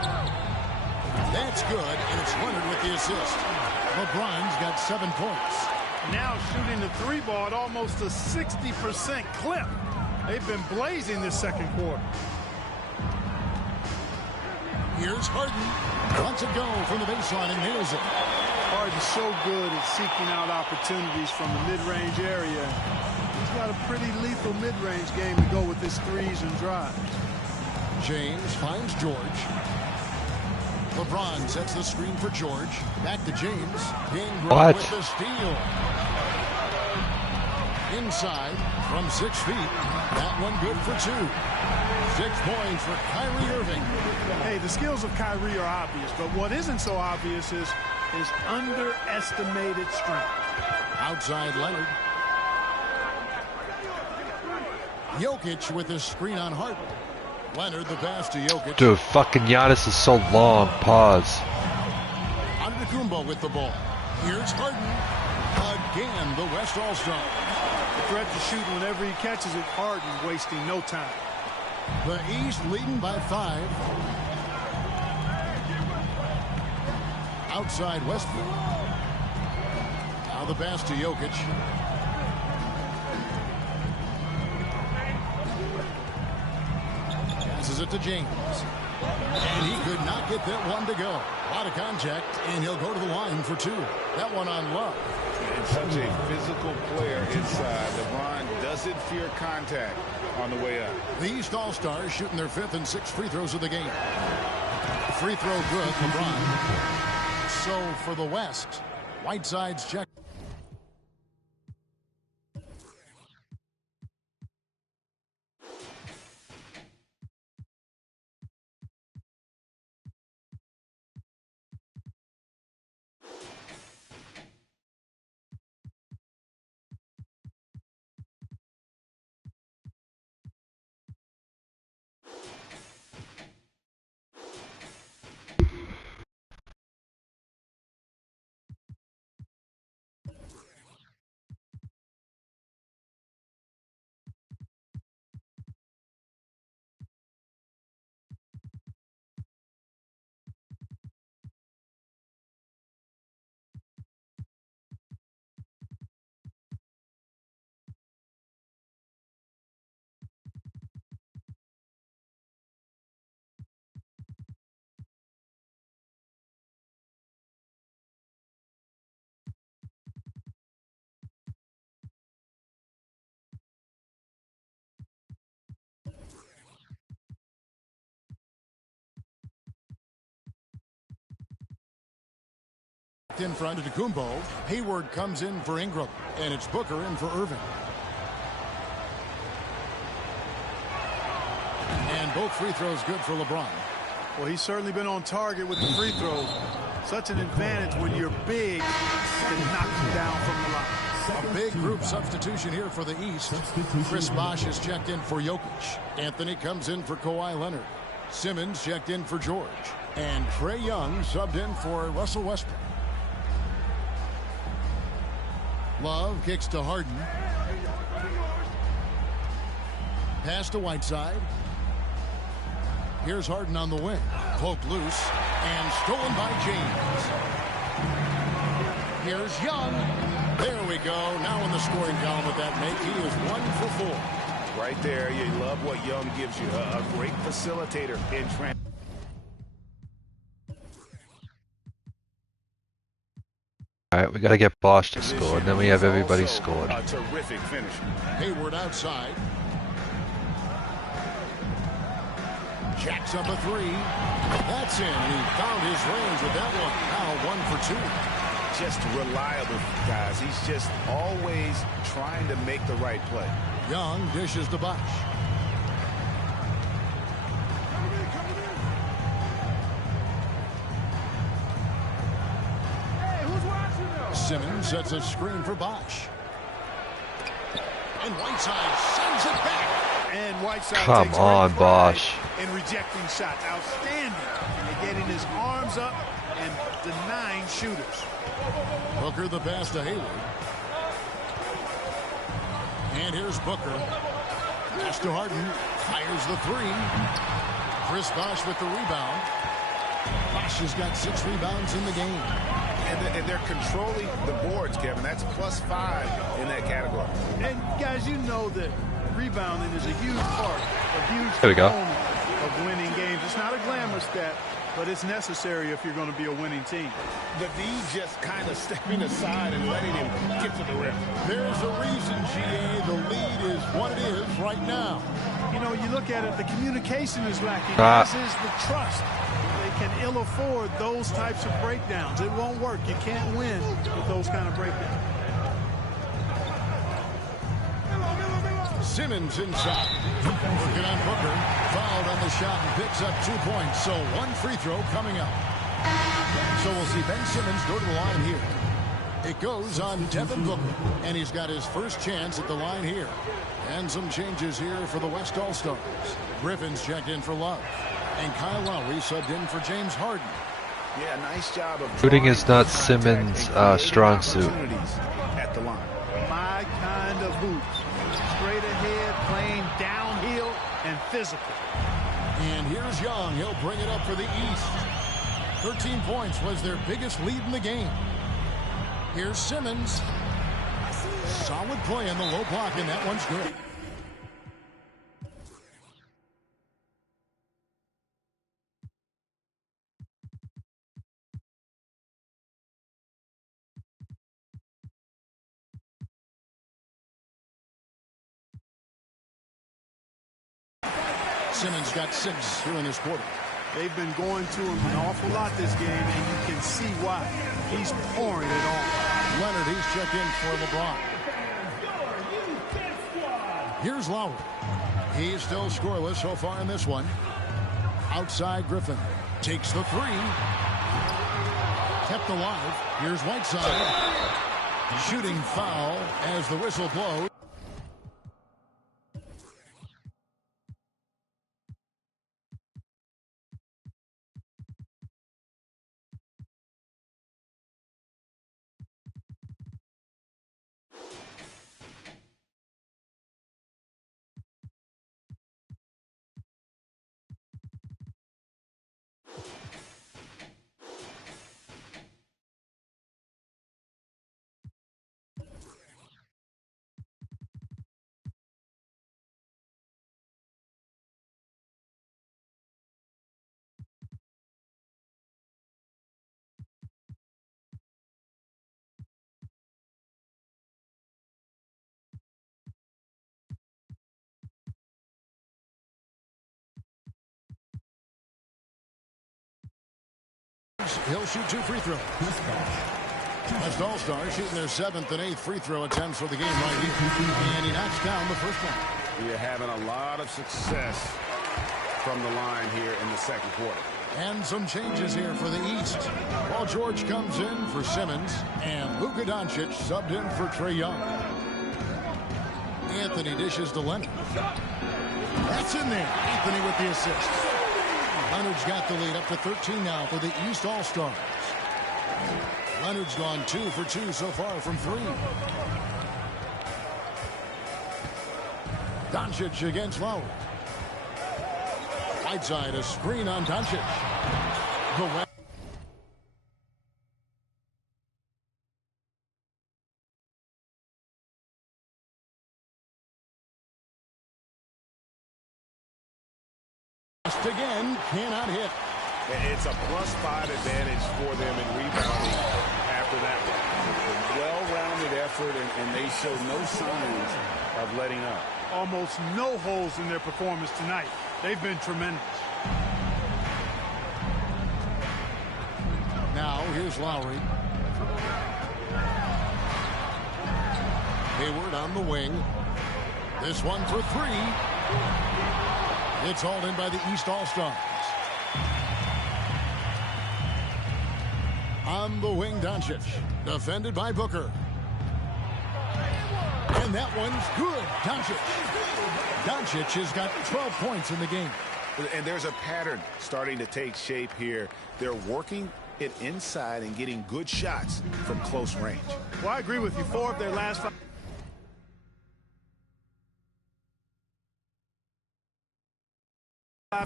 That's good, and it's Leonard with the assist. LeBron's got 7 points. Now shooting the three ball at almost a 60% clip. They've been blazing this second quarter. Here's Harden. Lets it go from the baseline and nails it. Harden's so good at seeking out opportunities from the mid-range area. He's got a pretty lethal mid-range game to go with his threes and drives. James finds George. LeBron sets the screen for George. Back to James. Ingram with the steal. Inside from 6 feet. That one good for 2. 6 points for Kyrie Irving. Hey, the skills of Kyrie are obvious, but what isn't so obvious is his underestimated strength. Outside Leonard. Jokic with his screen on Harden. Leonard the pass to Jokic. Dude, fucking Giannis is so long. Pause. Antetokounmpo with the ball. Here's Harden. Again, the West All-Star. The threat to shoot whenever he catches it. Harden wasting no time. The East leading by 5. Outside Westbrook. Now the pass to Jokic. Passes it to James. And he could not get that one to go. A lot of contact, and he'll go to the line for 2. That one on Love. And such a physical player inside. LeBron doesn't fear contact on the way up. The East All-Stars shooting their 5th and 6th free throws of the game. Free throw good, LeBron. So for the West, Whiteside's check. In front of Antetokounmpo. Hayward comes in for Ingram, and it's Booker in for Irving. And both free throws good for LeBron. Well, he's certainly been on target with the free throws. Such an advantage when you're big and knock you down from the line. A big group substitution here for the East. Chris Bosh is checked in for Jokic. Anthony comes in for Kawhi Leonard. Simmons checked in for George. And Trae Young subbed in for Russell Westbrook. Love kicks to Harden. pass to Whiteside. Here's Harden on the wing. Poked loose and stolen by James. Here's Young. There we go. Now in the scoring column with that make. He is 1 for 4. Right there. You love what Young gives you. A great facilitator in transition. Alright, we gotta get Bosch to score, and then we have everybody scored. A terrific finish. Hayward outside. Jacks up a three. That's in, and he found his range with that one. Now 1 for 2. Just reliable, guys. He's just always trying to make the right play. Young dishes to Bosch. Simmons sets a screen for Bosch. And Whiteside sends it back. And Whiteside Come on, Bosch. And rejecting shots. Outstanding. And getting his arms up and denying shooters. Booker the pass to Hayward. And here's Booker. Pass to Harden. Fires the three. Chris Bosch with the rebound. Bosch has got 6 rebounds in the game. And they're controlling the boards, Kevin. That's +5 in that category. And guys, you know that rebounding is a huge part, a huge There we go. component of winning games. It's not a glamour stat, but it's necessary if you're going to be a winning team. The D just kind of stepping aside and letting him get to the rim. There's a reason, GA, the lead is what it is right now. You know, you look at it, the communication is lacking, as is the trust. They can ill afford those types of breakdowns. It won't work. You can't win with those kind of breakdowns. Simmons inside. Working on Booker. Fouled on the shot and picks up 2 points. So 1 free throw coming up. So we'll see Ben Simmons go to the line here. It goes on Devin Booker. And he's got his first chance at the line here. And some changes here for the West All-Stars. Griffin's checked in for Love. And Kyle Lowry subbed in for James Harden. Yeah, nice job of Shooting is not Simmons' strong suit. At the line. My kind of hoops. Straight ahead, playing downhill, and physical. And here's Young. He'll bring it up for the East. 13 points was their biggest lead in the game. Here's Simmons. Solid play in the low block, and that one's good. Simmons got 6 here in this quarter. They've been going to him an awful lot this game, and you can see why. He's pouring it on. Leonard, he's checked in for LeBron. Here's Lowry. He's still scoreless so far in this one. Outside Griffin. Takes the three. Kept alive. Here's Whiteside. Shooting foul as the whistle blows. He'll shoot 2 free throws. West All-Stars shooting their 7th and 8th free throw attempts for the game right here. And he knocks down the first one. You're having a lot of success from the line here in the second quarter. And some changes here for the East. Paul George comes in for Simmons, and Luka Doncic subbed in for Trae Young. Anthony dishes to Leonard. That's in there. Anthony with the assist. Leonard's got the lead up to 13 now for the East All-Stars. Leonard's gone 2 for 2 so far from 3. Doncic against Lowry. Right side, a screen on Doncic. The West. Again, cannot hit. It's a +5 advantage for them in rebounding after that one. Well-rounded effort, and they show no signs of letting up. Almost no holes in their performance tonight. They've been tremendous. Now, here's Lowry. Hayward on the wing. This one for three. It's hauled in by the East All-Stars. On the wing, Doncic. Defended by Booker. And that one's good. Doncic has got 12 points in the game. And there's a pattern starting to take shape here. They're working it inside and getting good shots from close range. Well, I agree with you. 4 of their last 5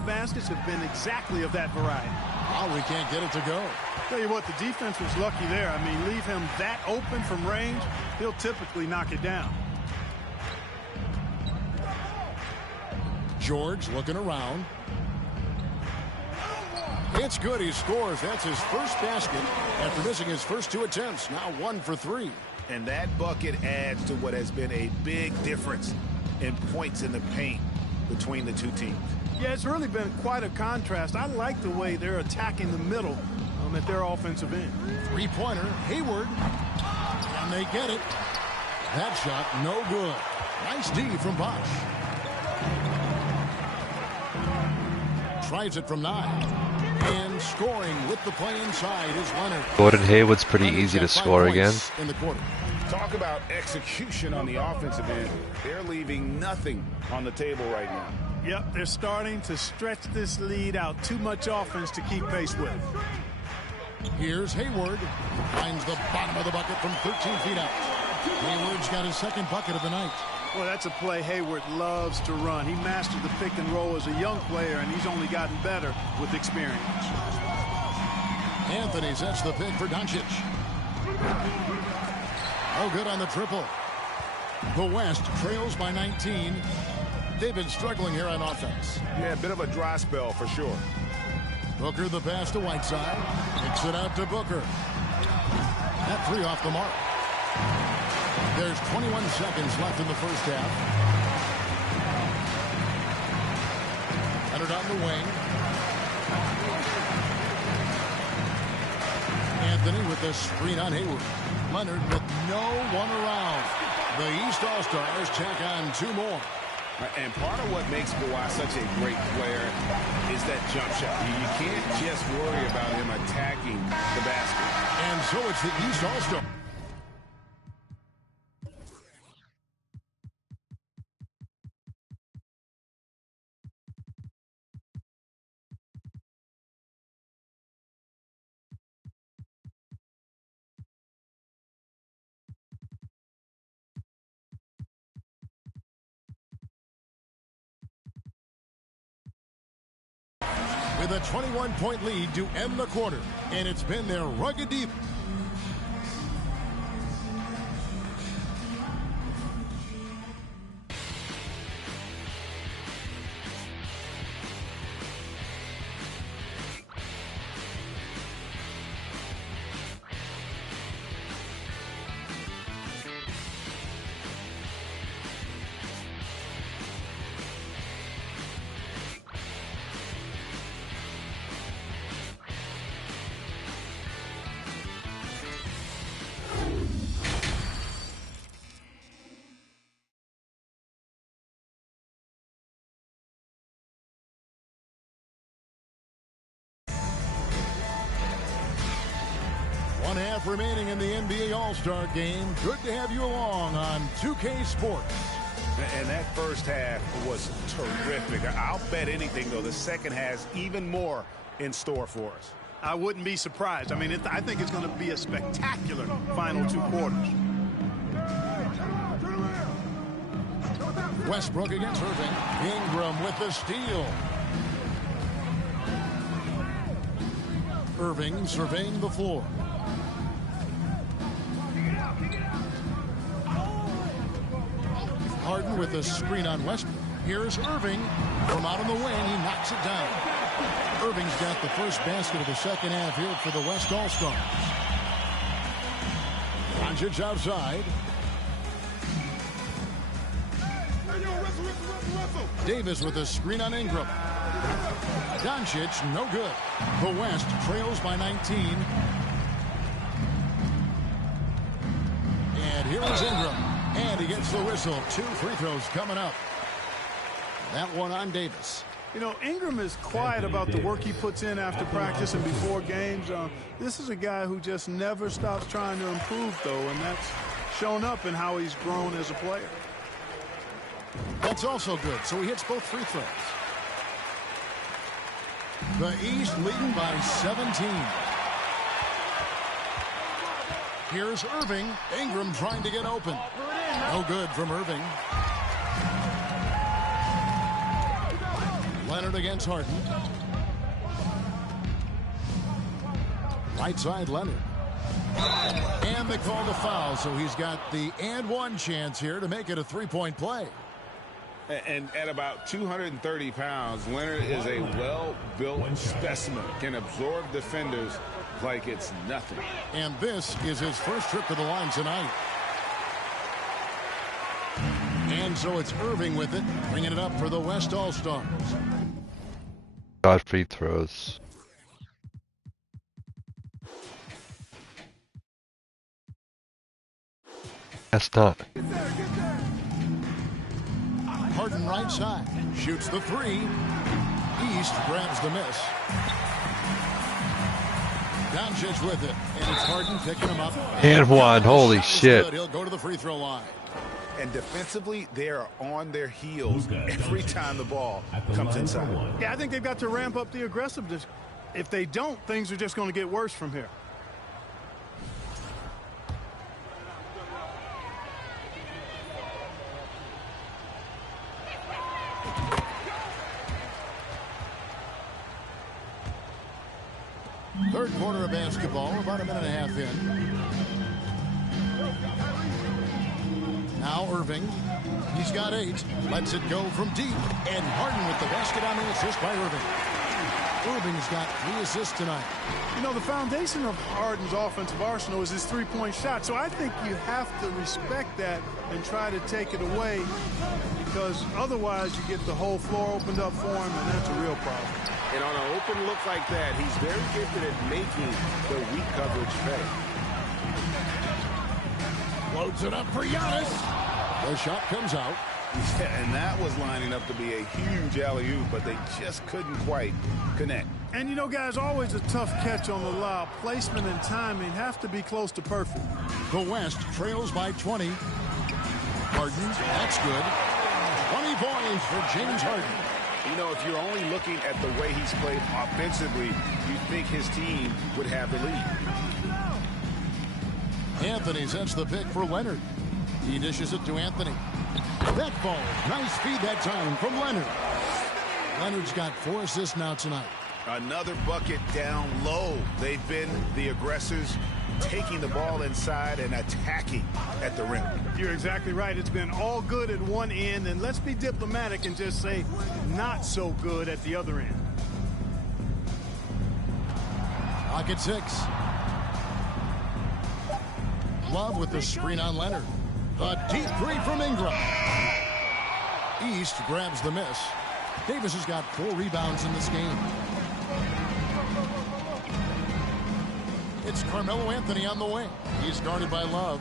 baskets have been exactly of that variety. Lowry can't get it to go. Tell you what, the defense was lucky there. I mean, leave him that open from range, he'll typically knock it down. George looking around. It's good. He scores. That's his first basket after missing his first 2 attempts. Now 1 for 3. And that bucket adds to what has been a big difference in points in the paint between the two teams. Yeah, it's really been quite a contrast. I like the way they're attacking the middle at their offensive end. 3-pointer, Hayward. And they get it. That shot, no good. Nice D from Bosch. Tries it from 9. And scoring with the play inside is Leonard. Gordon Hayward's pretty easy to score again. In the quarter. Talk about execution on the offensive end. They're leaving nothing on the table right now. Yep, they're starting to stretch this lead out. Too much offense to keep pace with. Here's Hayward. Finds the bottom of the bucket from 13 feet out. Hayward's got his second bucket of the night. Well, that's a play Hayward loves to run. He mastered the pick and roll as a young player, and he's only gotten better with experience. Anthony sets the pick for Doncic. Oh, good on the triple. The West trails by 19. They've been struggling here on offense. Yeah, a bit of a dry spell for sure. Booker the pass to Whiteside. Kicks it out to Booker. That 3 off the mark. There's 21 seconds left in the first half. Leonard on the wing. Anthony with the screen on Hayward. Leonard with no one around. The East All-Stars check on 2 more. And part of what makes Kawhi such a great player is that jump shot. You can't just worry about him attacking the basket. And so it's the East All-Star. With a 21-point lead to end the quarter. And it's been their rugged deep. One half remaining in the NBA All-Star Game. Good to have you along on 2K Sports. And that first half was terrific. I'll bet anything, though, the second has even more in store for us. I wouldn't be surprised. I mean, I think it's going to be a spectacular final 2 quarters. Westbrook against Irving. Ingram with the steal. Irving surveying the floor. Harden with a screen on Westbrook. Here's Irving from out on the wing. He knocks it down. Irving's got the first basket of the second half here for the West All-Stars. Doncic outside. Davis with a screen on Ingram. Doncic, no good. The West trails by 19. And here is Ingram. And he gets the whistle. 2 free throws coming up. That one on Davis. You know, Ingram is quiet about the work he puts in after practice and before games. This is a guy who just never stops trying to improve, though, and that's shown up in how he's grown as a player. That's also good. So he hits both free throws. The East leading by 17. Here's Irving. Ingram trying to get open. No good from Irving. Leonard against Harden. Right side, Leonard. And they call the foul, so he's got the and one chance here to make it a three-point play. And at about 230 pounds, Leonard is a well-built specimen, can absorb defenders like it's nothing. And this is his first trip to the line tonight. And so it's Irving with it, bringing it up for the West All-Stars. God, free throws. That's not. Harden right side. Shoots the three. East grabs the miss. Doncic with it. And it's Harden picking him up. And one. Holy shit. He'll go to the free throw line. And defensively, they are on their heels every time the ball comes inside. Yeah, I think they've got to ramp up the aggressiveness. If they don't, things are just going to get worse from here. Third quarter of basketball, about a minute and a half in. Now Irving. He's got 8. Lets it go from deep. And Harden with the basket on the assist by Irving. Irving's got 3 assists tonight. You know, the foundation of Harden's offensive arsenal is his three-point shot. So I think you have to respect that and try to take it away, because otherwise you get the whole floor opened up for him, and that's a real problem. And on an open look like that, he's very gifted at making the weak coverage pay. Loads it up for Giannis. The shot comes out. Yeah, and that was lining up to be a huge alley-oop, but they just couldn't quite connect. And, you know, guys, always a tough catch on the lob. Placement and timing have to be close to perfect. The West trails by 20. Harden, that's good. 20 points for James Harden. You know, if you're only looking at the way he's played offensively, you'd think his team would have the lead. Anthony sets the pick for Leonard. He dishes it to Anthony. That ball, nice feed that time from Leonard. Leonard's got 4 assists now tonight. Another bucket down low. They've been the aggressors, taking the ball inside and attacking at the rim. You're exactly right. It's been all good at one end, and let's be diplomatic and just say not so good at the other end. Pocket 6. Love with the screen on Leonard. A deep 3 from Ingram. East grabs the miss. Davis has got 4 rebounds in this game. It's Carmelo Anthony on the wing. He's guarded by Love.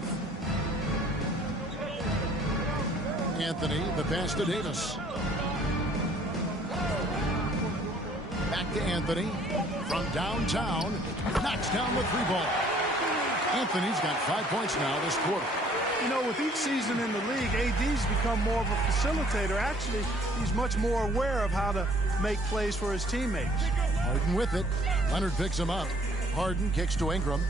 Anthony, the pass to Davis. Back to Anthony. From downtown, knocks down the 3-ball. Anthony's got 5 points now this quarter. You know, with each season in the league, AD's become more of a facilitator. Actually, he's much more aware of how to make plays for his teammates. Harden with it. Leonard picks him up. Harden kicks to Ingram.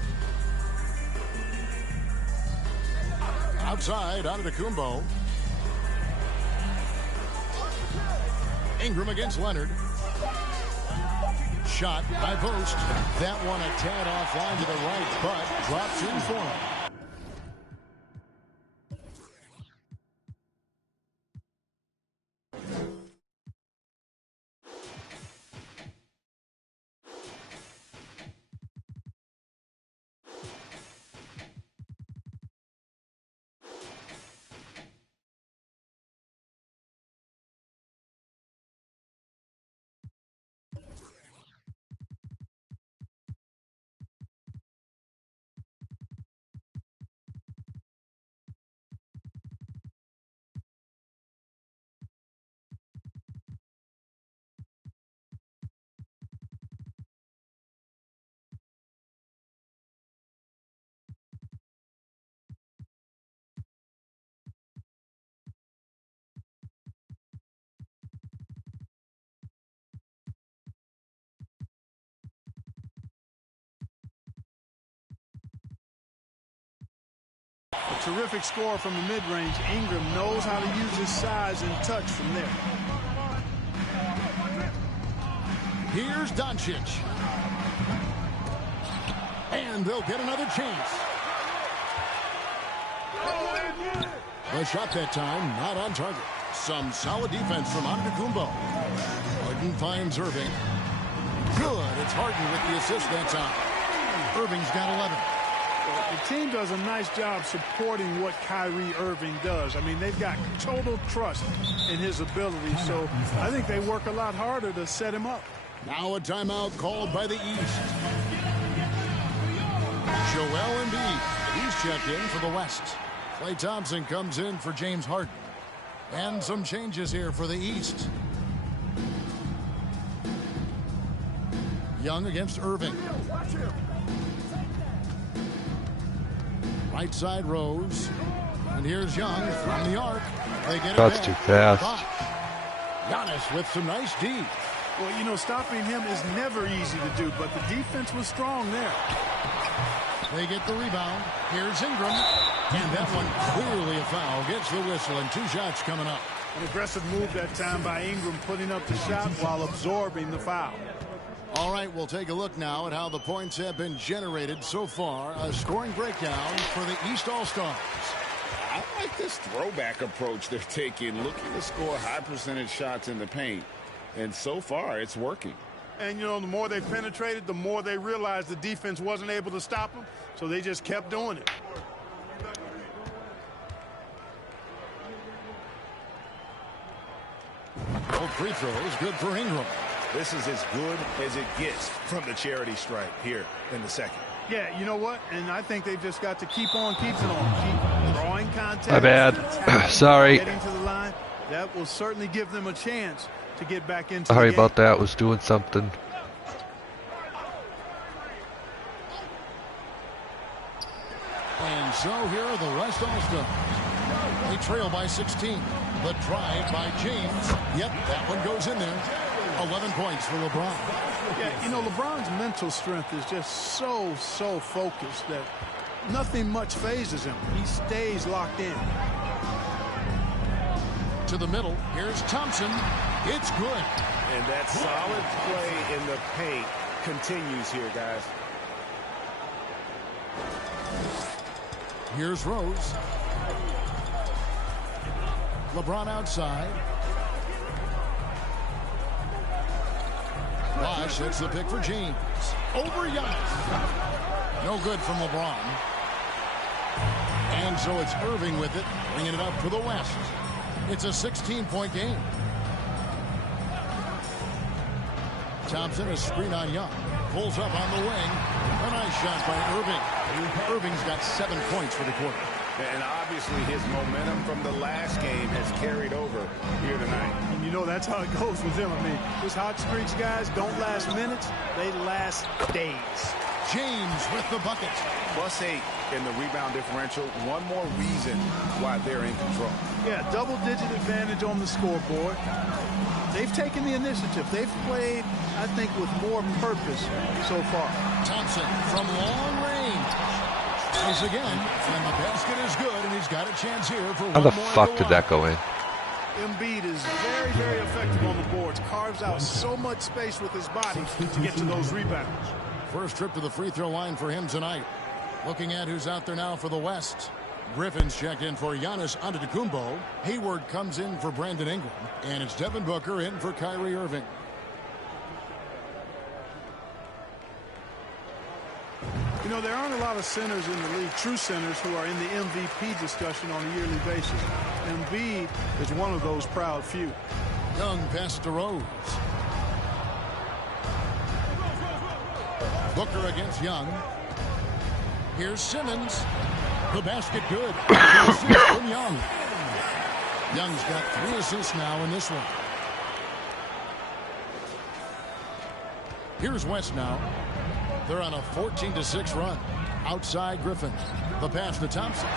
Outside, out of the Kumbo. Ingram against Leonard. Shot, high post. That one a tad offline to the right, but drops in for him. A terrific score from the mid-range. Ingram knows how to use his size and touch from there. Here's Doncic. And they'll get another chance. The shot that time, not on target. Some solid defense from Antetokounmpo. Harden finds Irving. Good. It's Harden with the assist that time. Irving's got 11. The team does a nice job supporting what Kyrie Irving does. I mean, they've got total trust in his ability, so I think they work a lot harder to set him up. Now a timeout called by the East. Joel Embiid. He's checked in for the West. Klay Thompson comes in for James Harden. And some changes here for the East. Young against Irving. Right side Rose. And here's Young from the arc. They get it That's back. too fast. Giannis with some nice D. Well, you know, stopping him is never easy to do, but the defense was strong there. They get the rebound. Here's Ingram. And that one clearly a foul. Gets the whistle and 2 shots coming up. An aggressive move that time by Ingram, putting up the shot while absorbing the foul. All right, we'll take a look now at how the points have been generated so far. A scoring breakdown for the East All-Stars. I like this throwback approach they're taking, looking to score high percentage shots in the paint. And so far, it's working. And, you know, the more they penetrated, the more they realized the defense wasn't able to stop them, so they just kept doing it. Both free throws, good for Ingram. This is as good as it gets from the charity stripe here in the second. Yeah, you know what? And I think they've just got to keep on keeping on. Keep drawing contact. My bad. Sorry. Getting to the line. That will certainly give them a chance to get back into Sorry the game. about that. Was doing something. And so here are the West All-Stars. They trail by 16. The drive by James. Yep, that one goes in there. 11 points for LeBron. Yeah, you know, LeBron's mental strength is just so focused that nothing much phases him. He stays locked in. To the middle. Here's Thompson. It's good. And that solid play in the paint continues here, guys. Here's Rose. LeBron outside. Bosh hits the pick for James. Over Giannis. No good from LeBron. And so it's Irving with it, bringing it up for the West. It's a 16-point game. Thompson, a screen on Young. Pulls up on the wing. A nice shot by Irving. Irving's got 7 points for the quarter. And obviously his momentum from the last game has carried over here tonight. And you know that's how it goes with him. I mean, these hot streaks, guys, don't last minutes. They last days. James with the bucket. +8 in the rebound differential. One more reason why they're in control. Yeah, double-digit advantage on the scoreboard. They've taken the initiative. They've played, I think, with more purpose so far. Thompson from long range. Tries again, and the basket is good, and he's got a chance here for How one the more fuck to did go that go in? Embiid is very, very effective on the boards. Carves out so much space with his body to get to those rebounds. First trip to the free throw line for him tonight. Looking at who's out there now for the West. Griffin's checked in for Giannis Antetokounmpo. Hayward comes in for Brandon Ingram. And it's Devin Booker in for Kyrie Irving. You know, there aren't a lot of centers in the league, true centers, who are in the MVP discussion on a yearly basis. Embiid is one of those proud few. Young pass to Rose. Booker against Young. Here's Simmons. The basket good. The assist from Young. Young's got 3 assists now in this one. Here's West now. They're on a 14-6 run. Outside Griffin. The pass to Thompson.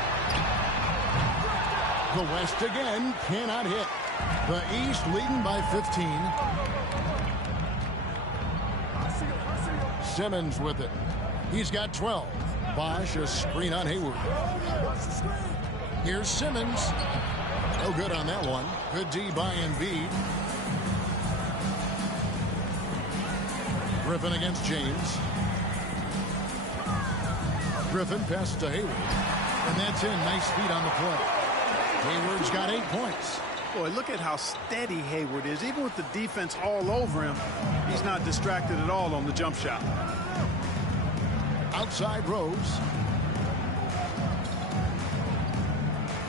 The West again cannot hit. The East leading by 15. Simmons with it. He's got 12. Bosch a screen on Hayward. Here's Simmons. No good on that one. Good D by Embiid. Griffin against James. Griffin passes to Hayward. And that's in. Nice speed on the play. Hayward's got 8 points. Boy, look at how steady Hayward is. Even with the defense all over him, he's not distracted at all on the jump shot. Outside Rose.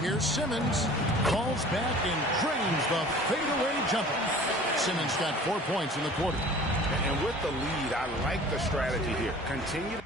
Here's Simmons. Calls back and drains the fadeaway jumper. Simmons got 4 points in the quarter. And with the lead, I like the strategy here. Continue.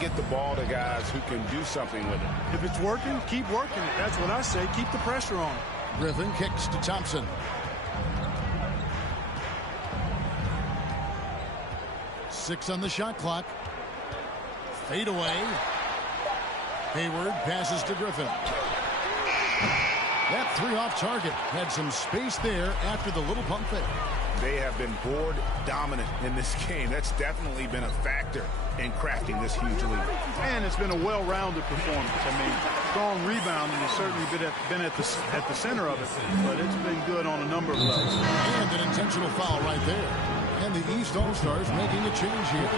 Get the ball to guys who can do something with it. If it's working, keep working it. That's what I say. Keep the pressure on. Griffin kicks to Thompson. 6 on the shot clock. Fade away. Hayward passes to Griffin. That 3 off target. Had some space there after the little pump fake. They have been board dominant in this game. That's definitely been a factor in crafting this huge lead. And it's been a well-rounded performance. I mean, strong rebounding has certainly been at the center of it, but it's been good on a number of levels. And an intentional foul right there. And the East All-Stars making a change here.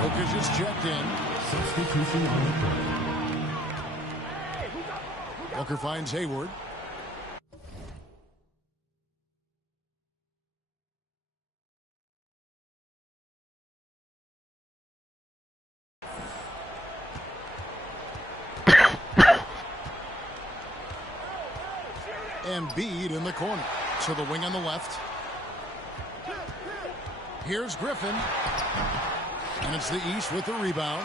Jokic is checked in. Substitution on the court. Booker finds Hayward. Embiid in the corner. To the wing on the left. Here's Griffin. And it's the East with the rebound.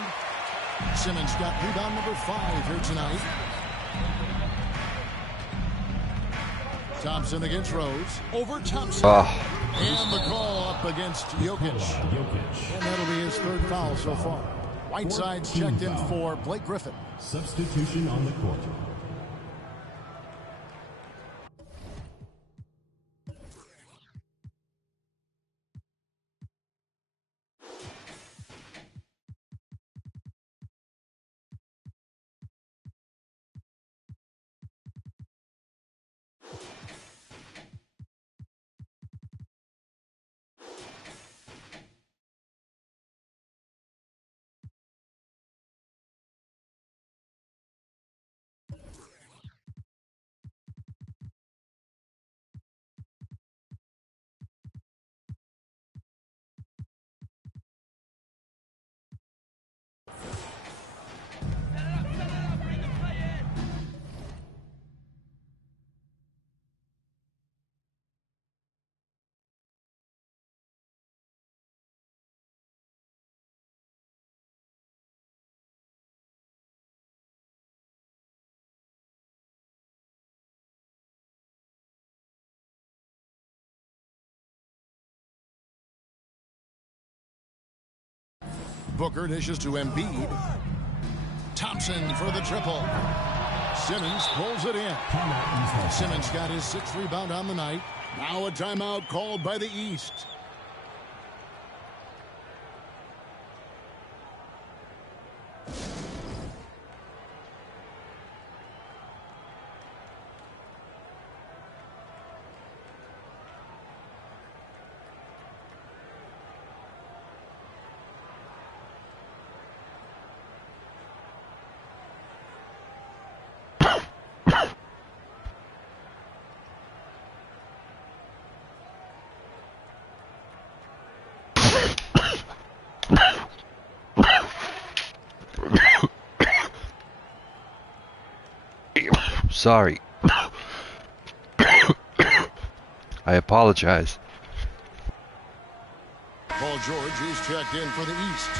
Simmons got rebound number 5 here tonight. Thompson against Rose. Over Thompson. And the call up against Jokic. And that'll be his 3rd foul so far. Whiteside's checked in for Blake Griffin. Substitution on the court. Booker dishes to Embiid. Thompson for the triple. Simmons pulls it in. Simmons got his 6th rebound on the night. Now a timeout called by the East. Sorry. I apologize. Paul George is checked in for the East.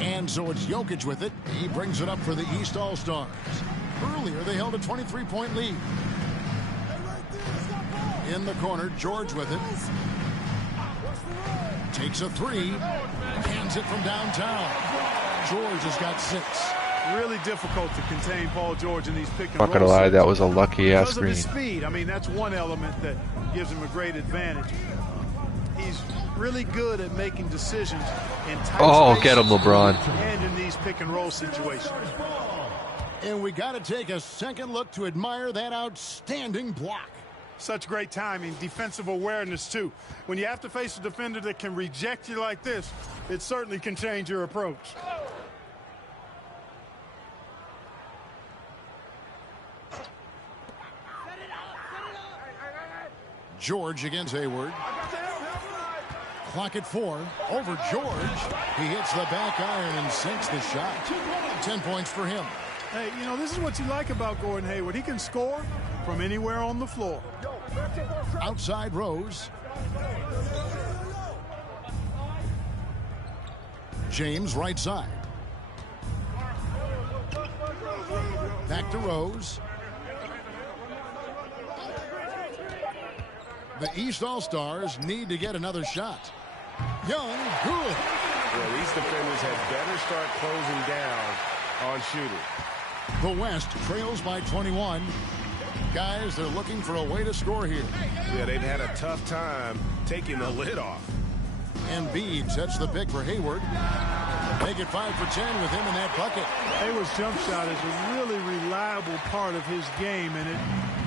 And so it's Jokic with it. He brings it up for the East All-Stars. Earlier, they held a 23-point lead. In the corner, George with it. Takes a 3. Hands it from downtown. George has got 6. Really difficult to contain Paul George in these pick and Not gonna roll lie, sets. that was a lucky ass Because of his screen. speed. I mean, that's one element that gives him a great advantage. He's really good at making decisions in tight Oh, spaces get him, LeBron. and in these pick and roll situations. And we got to take a second look to admire that outstanding block. Such great timing, defensive awareness too. When you have to face a defender that can reject you like this, it certainly can change your approach. George against Hayward. Clock at 4. Over George. He hits the back iron and sinks the shot. 10 points for him. Hey, you know, this is what you like about Gordon Hayward. He can score from anywhere on the floor. Outside Rose. James right side. Back to Rose. The East All-Stars need to get another shot. Young, good. Well, these defenders had better start closing down on shooting. The West trails by 21. Guys, they're looking for a way to score here. Yeah, they've had a tough time taking the lid off. Embiid sets the pick for Hayward. Make it 5 for 10 with him in that bucket. Hayward's jump shot is a really reliable part of his game, and it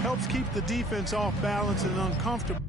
helps keep the defense off balance and uncomfortable.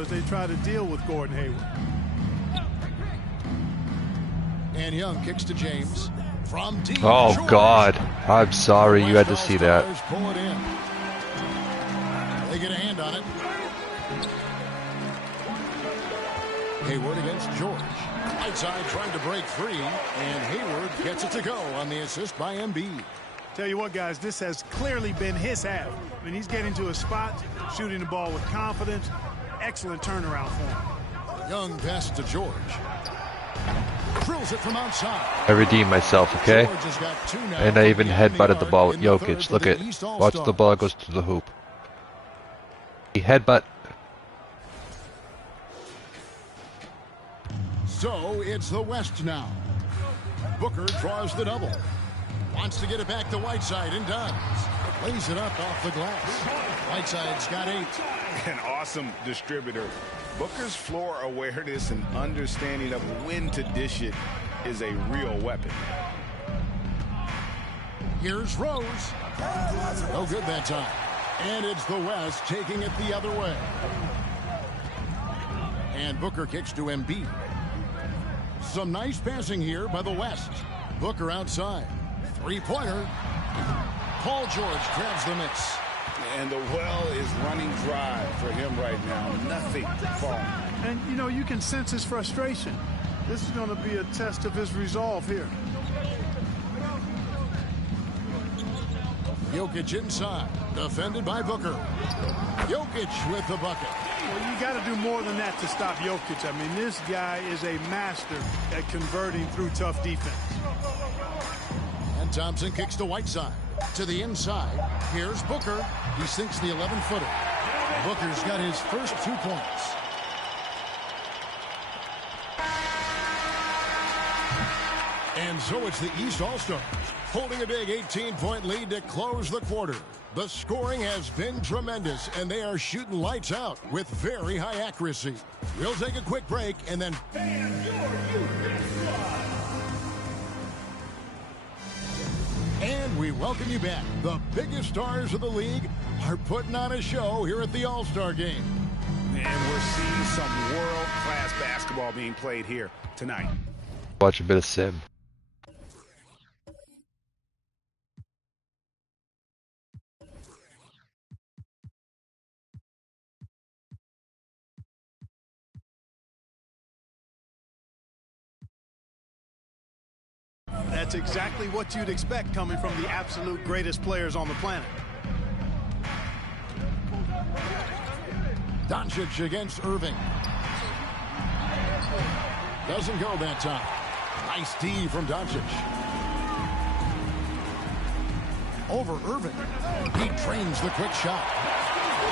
As they try to deal with Gordon Hayward. And Young kicks to James. From deep. Oh, George. God. I'm sorry you had to see that. All-Stars pull it in. They get a hand on it. Hayward against George. Right side trying to break free. And Hayward gets it to go on the assist by Embiid. Tell you what, guys, this has clearly been his half. I mean, he's getting to a spot, shooting the ball with confidence. Excellent turnaround for him. Young pass to George. Drills it from outside. I redeemed myself, okay? George has got 2 now. And I even Behind headbutted the ball with arc in the third Jokic. for Look the at, East watch the All-Stars. ball goes to the hoop. He headbutt. So it's the West now. Booker draws the double. Wants to get it back to Whiteside and does. Lays it up off the glass. Whiteside's got 8. An awesome distributor. Booker's floor awareness and understanding of when to dish it is a real weapon. Here's Rose. No good that time. And it's the West taking it the other way. And Booker kicks to Embiid. Some nice passing here by the West. Booker outside. Three-pointer. Paul George grabs the miss. And the well is running dry for him right now. Nothing falling. And, you know, you can sense his frustration. This is going to be a test of his resolve here. Jokic inside. Defended by Booker. Jokic with the bucket. Well, you got to do more than that to stop Jokic. I mean, this guy is a master at converting through tough defense. And Thompson kicks to Whiteside. To the inside. Here's Booker. He sinks the 11-footer. Booker's got his first 2 points. And so it's the East All-Stars holding a big 18-point lead to close the quarter. The scoring has been tremendous, and they are shooting lights out with very high accuracy. We'll take a quick break, and then... And we welcome you back. The biggest stars of the league are putting on a show here at the All-Star Game. And we're seeing some world-class basketball being played here tonight. Watch a bit of sim. That's exactly what you'd expect coming from the absolute greatest players on the planet. Doncic against Irving. Doesn't go that time. Nice D from Doncic. Over Irving. He trains the quick shot.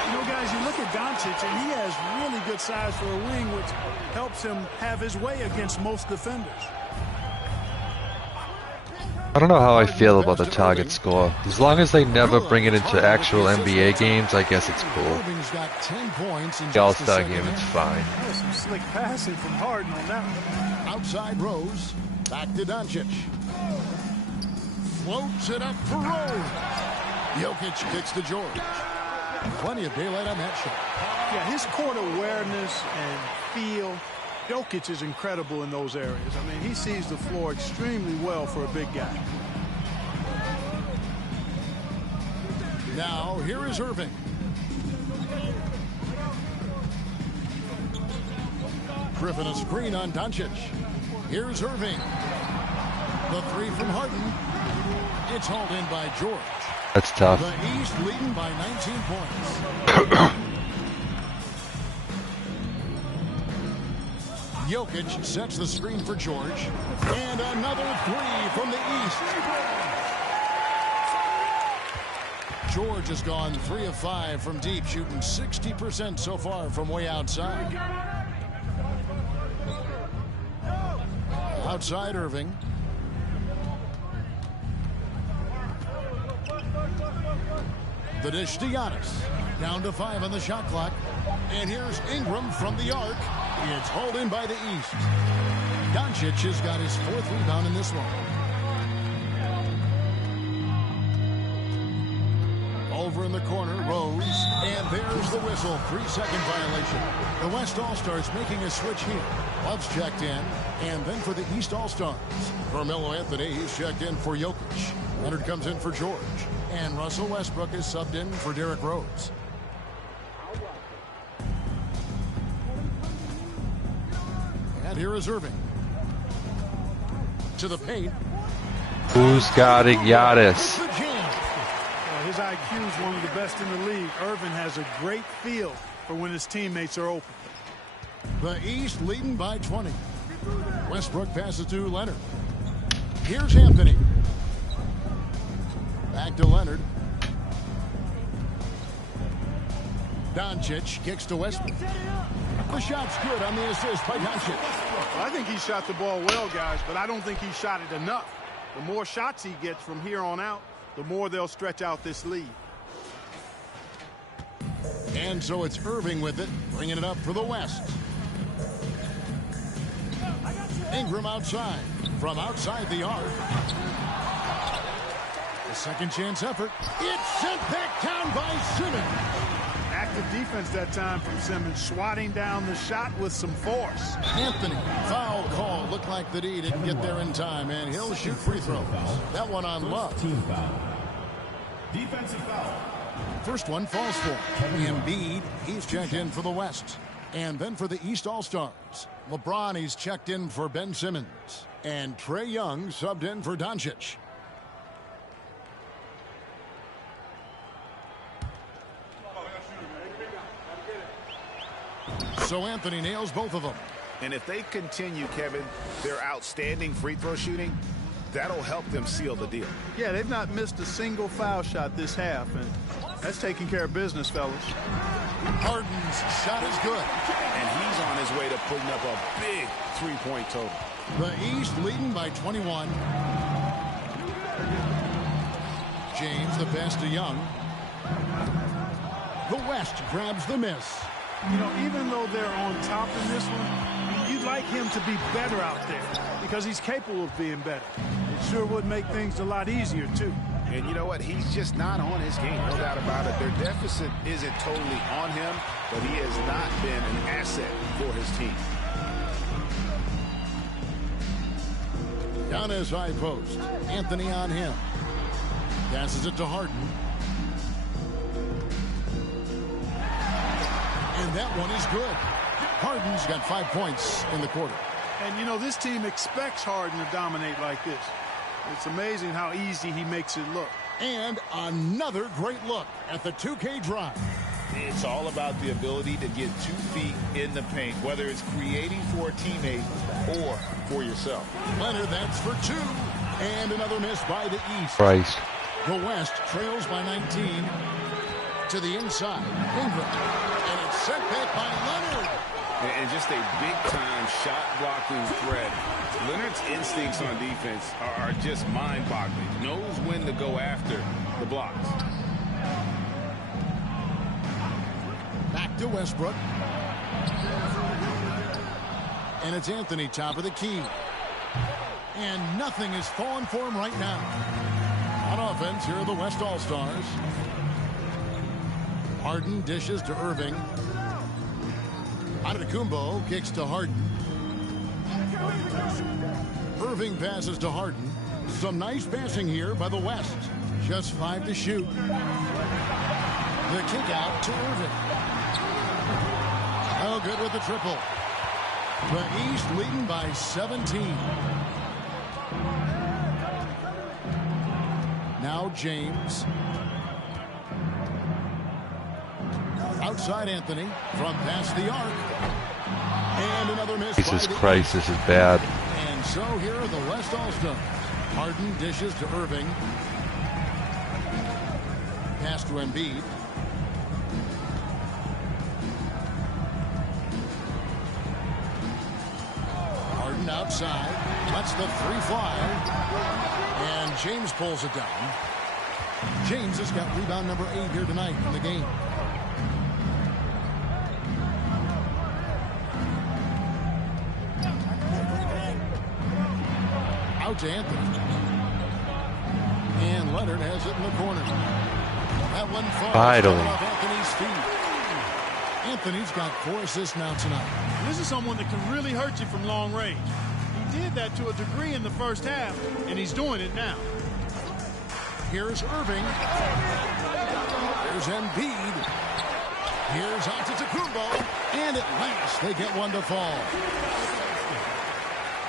You know, guys, you look at Doncic, and he has really good size for a wing, which helps him have his way against most defenders. I don't know how I feel about the target score. As long as they never bring it into actual NBA games, I guess it's cool. Irving's got 10 points in The just the All-Star second game, it's half. fine. There's some slick passing from Harden on that one. Outside Rose. Back to Doncic. Floats it up for Rose. Jokic kicks to George. Plenty of daylight on that shot. Yeah, his court awareness and feel. Jokic is incredible in those areas. I mean, he sees the floor extremely well for a big guy. Now, here is Irving. Griffin a screen on Doncic. Here's Irving. The three from Harden. It's hauled in by George. That's tough. The East leading by 19 points. Jokic sets the screen for George. And another three from the East. George has gone 3 of 5 from deep, shooting 60% so far from way outside. Outside Irving. The dish to Giannis. Down to 5 on the shot clock. And here's Ingram from the arc. It's hauled in by the East. Doncic has got his 4th rebound in this one. Over in the corner, Rose. And there's the whistle. 3-second violation. The West All-Stars making a switch here. Love's checked in. And then for the East All-Stars. Carmelo Anthony, he's checked in for Jokic. Leonard comes in for George. And Russell Westbrook is subbed in for Derrick Rose. And here is Irving. To the paint. Who's guarding Giannis? His IQ is one of the best in the league. Irving has a great feel for when his teammates are open. The East leading by 20. Westbrook passes to Leonard. Here's Anthony. Back to Leonard. Doncic kicks to Westbrook. The shot's good on the assist by Doncic. Well, I think he shot the ball well, guys, but I don't think he shot it enough. The more shots he gets from here on out, the more they'll stretch out this lead. And so it's Irving with it, bringing it up for the West. Ingram outside, from outside the arc. A second chance effort. It's sent back down by Simmons. Good defense that time from Simmons, swatting down the shot with some force. Anthony, foul call. Looked like the D didn't get there in time, and he'll shoot free throws. That one on Love. Team foul. Defensive foul. First one falls for Embiid. He's checked in for the West. And then for the East All-Stars, LeBron, he's checked in for Ben Simmons. And Trae Young subbed in for Doncic. So Anthony nails both of them. And if they continue, Kevin, their outstanding free throw shooting, that'll help them seal the deal. Yeah, they've not missed a single foul shot this half, and that's taking care of business, fellas. Harden's shot is good. And he's on his way to putting up a big three-point total. The East leading by 21. James, the pass to Young. The West grabs the miss. You know, even though they're on top in this one, you'd like him to be better out there because he's capable of being better. It sure would make things a lot easier, too. And you know what? He's just not on his game. No doubt about it. Their deficit isn't totally on him, but he has not been an asset for his team. Down his high post. Anthony on him. Passes it to Harden. And that one is good. Harden's got 5 points in the quarter. And, you know, this team expects Harden to dominate like this. It's amazing how easy he makes it look. And another great look at the 2K drive. It's all about the ability to get 2 feet in the paint, whether it's creating for a teammate or for yourself. Leonard, that's for 2. And another miss by the East. Christ. The West trails by 19 to the inside. Ingram. And it's sent back by Leonard. And just a big-time shot-blocking threat. Leonard's instincts on defense are just mind-boggling. Knows when to go after the blocks. Back to Westbrook. And it's Anthony, top of the key. And nothing is falling for him right now. On offense, here are the West All-Stars. Harden dishes to Irving. Antetokounmpo kicks to Harden. Irving passes to Harden. Some nice passing here by the West. Just 5 to shoot. The kick out to Irving. Oh, good with the triple. The East leading by 17. Now James. Outside Anthony from past the arc. And another miss. Jesus Christ, this is bad. And so here are the West All-Stars. Harden dishes to Irving. Pass to Embiid. Harden outside. Lets the 3 fly. And James pulls it down. James has got rebound number 8 here tonight in the game. Out to Anthony. And Leonard has it in the corner. That one falls off Anthony's feet. Anthony's got 4 assists now tonight. This is someone that can really hurt you from long range. He did that to a degree in the first half, and he's doing it now. Here's Irving. Here's Embiid. Here's Antetokounmpo. And at last, they get one to fall.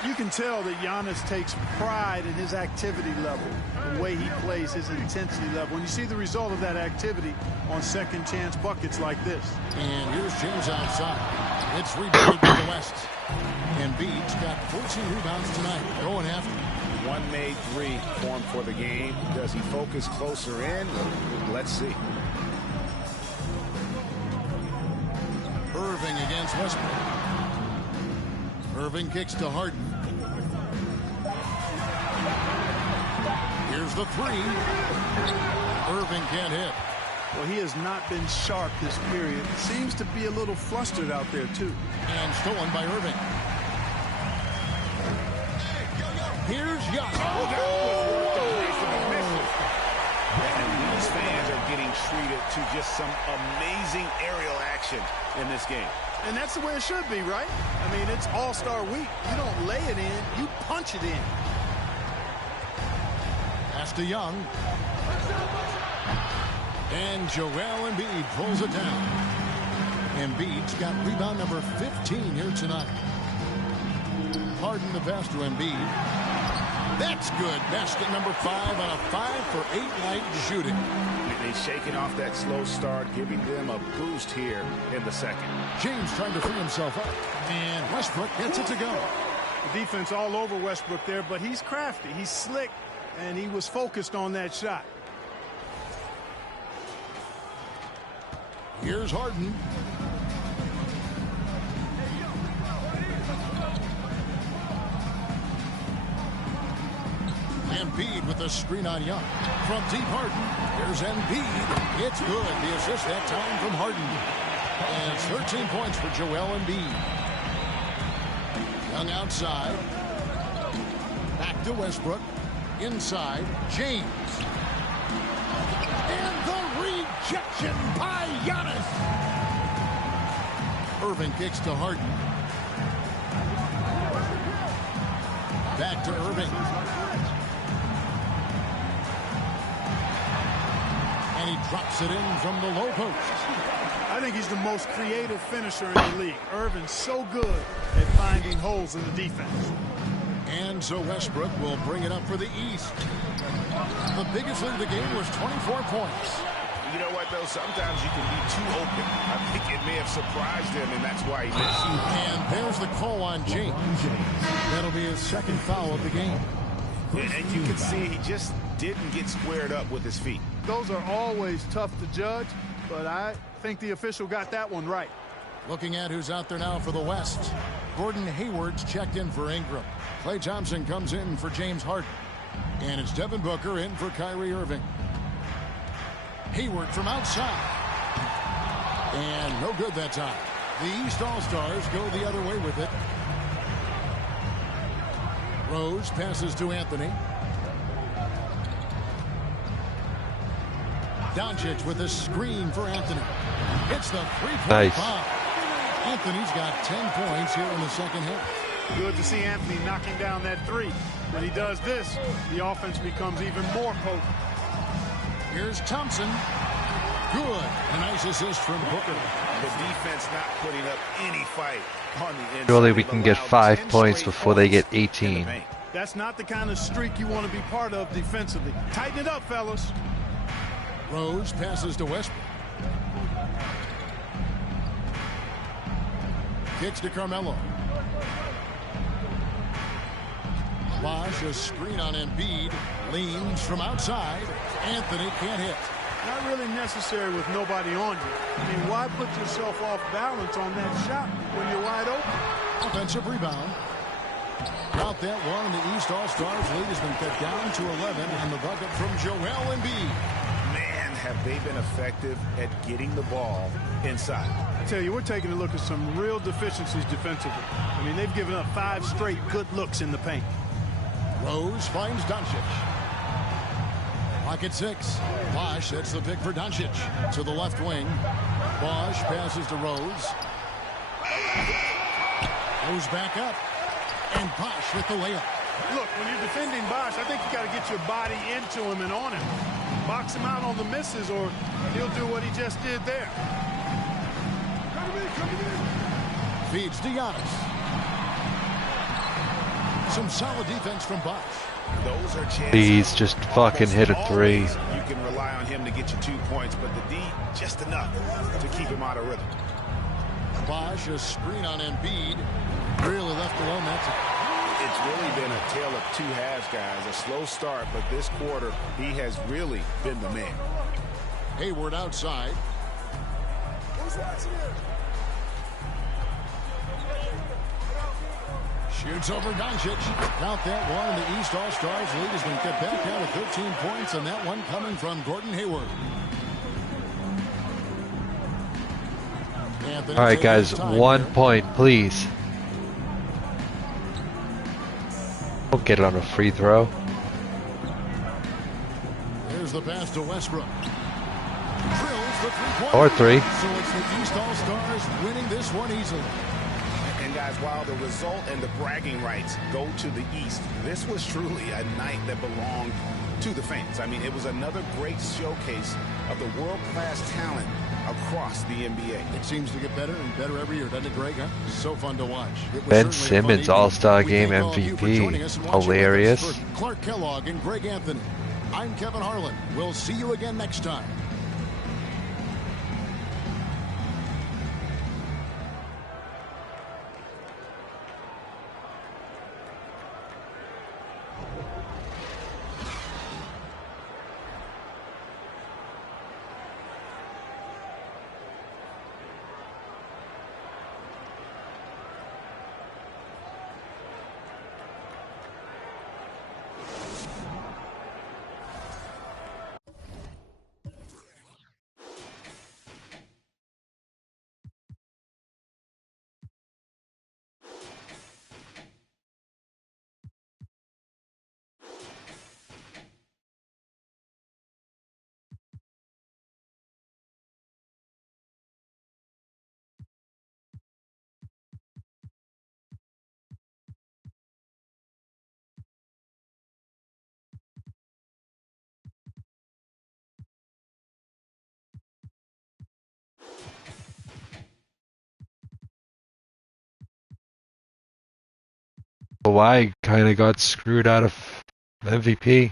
You can tell that Giannis takes pride in his activity level, the way he plays, his intensity level. And you see the result of that activity on second chance buckets like this. And here's James outside. It's rebounded to the West. Embiid's got 14 rebounds tonight. Going after him. 1 made 3 formed for the game. Does he focus closer in? Let's see. Irving against Westbrook. Irving kicks to Harden. Here's the 3. Irving can't hit. Well, he has not been sharp this period. Seems to be a little flustered out there, too. And stolen by Irving. Here's Giannis. And these fans are getting treated to just some amazing aerial action in this game. And that's the way it should be, right? I mean, it's All-Star Week. You don't lay it in, you punch it in. Pass to Young. And Joel Embiid pulls it down. Embiid's got rebound number 15 here tonight. Harden the pass to Embiid. That's good. Basket number 5 on a 5-for-8 night shooting. They're shaking off that slow start, giving them a boost here in the second. James trying to free himself up. And Westbrook gets it to go. The defense all over Westbrook there, but he's crafty. He's slick, and he was focused on that shot. Here's Harden. Embiid with the screen on Young. From deep Harden. Here's Embiid. It's good. The assist that time from Harden. And it's 13 points for Joel Embiid. Young outside. Back to Westbrook. Inside. James. And the rejection by Giannis. Irving kicks to Harden. Back to Irving. And he drops it in from the low post. I think he's the most creative finisher in the league. Irvin's so good at finding holes in the defense. And so Westbrook will bring it up for the East. The biggest lead of the game was 24 points. You know what, though? Sometimes you can be too open. I think it may have surprised him, and that's why he missed. And there's the call on James. That'll be his second foul of the game. And you can see he just didn't get squared up with his feet. Those are always tough to judge, but I think the official got that one right. Looking at who's out there now for the West. Gordon Hayward's checked in for Ingram. Klay Thompson comes in for James Harden. And it's Devin Booker in for Kyrie Irving. Hayward from outside. And no good that time. The East All-Stars go the other way with it. Rose passes to Anthony. Doncic with a screen for Anthony. It's the three-point bomb. Anthony's got 10 points here in the second half. Good to see Anthony knocking down that three. When he does this, the offense becomes even more potent. Here's Thompson. Good. A nice assist from Booker. The defense not putting up any fight on the inside. Surely we can get 5 points before they get 18. That's not the kind of streak you want to be part of defensively. Tighten it up, fellas. Rose passes to Westbrook. Kicks to Carmelo. Bosh, a screen on Embiid. Leans from outside. Anthony can't hit. Not really necessary with nobody on you. I mean, why put yourself off balance on that shot when you're wide open? Offensive rebound. Got that one, and the East All-Stars lead has been cut down to 11, and the bucket from Joel Embiid. Man, have they been effective at getting the ball inside. I tell you, we're taking a look at some real deficiencies defensively. I mean, they've given up 5 straight good looks in the paint. Rose finds Doncic. Pocket 6. Bosh sets the pick for Doncic to the left wing. Bosh passes to Rose. Rose back up. And Bosh with the layup. Look, when you're defending Bosh, I think you got to get your body into him and on him. Box him out on the misses, or he'll do what he just did there. Feeds to Giannis. Some solid defense from Bosh. Those are chances. Please just fucking hit a three. You can rely on him to get you 2 points, but the D just enough to keep him out of rhythm. Bosh, a screen on Embiid. Really left alone. It's really been a tale of 2 halves, guys. A slow start, but this quarter, he has really been the man. Hayward outside. Shoots over Doncic. Count that one. The East All-Stars lead has been cut back down to 13 points, and that one coming from Gordon Hayward. All right, guys, 1 point, please. Don't get it on a free throw. Here's the pass to Westbrook. Drills the three-pointer. Or 3. So it's the East All-Stars winning this one easily. And guys, while the result and the bragging rights go to the East, this was truly a night that belonged to the fans. I mean, it was another great showcase of the world-class talent across the NBA. It seems to get better and better every year, doesn't it, Greg? Huh? So fun to watch. Ben Simmons, All-Star Game MVP. Hilarious. For Clark Kellogg and Greg Anthony, I'm Kevin Harlan. We'll see you again next time. Kawhi kind of got screwed out of MVP.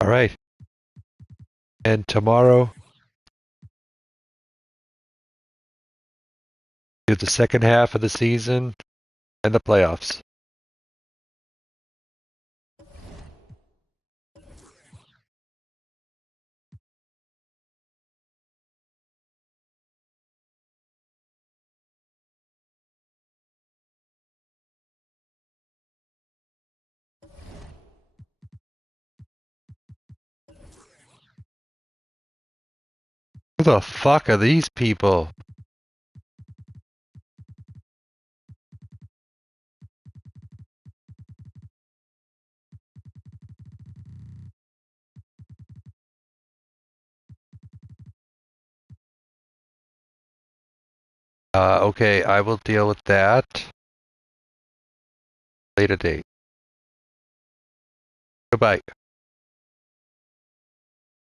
All right. And tomorrow, do the second half of the season and the playoffs. Who the fuck are these people? Okay, I will deal with that later date. Goodbye.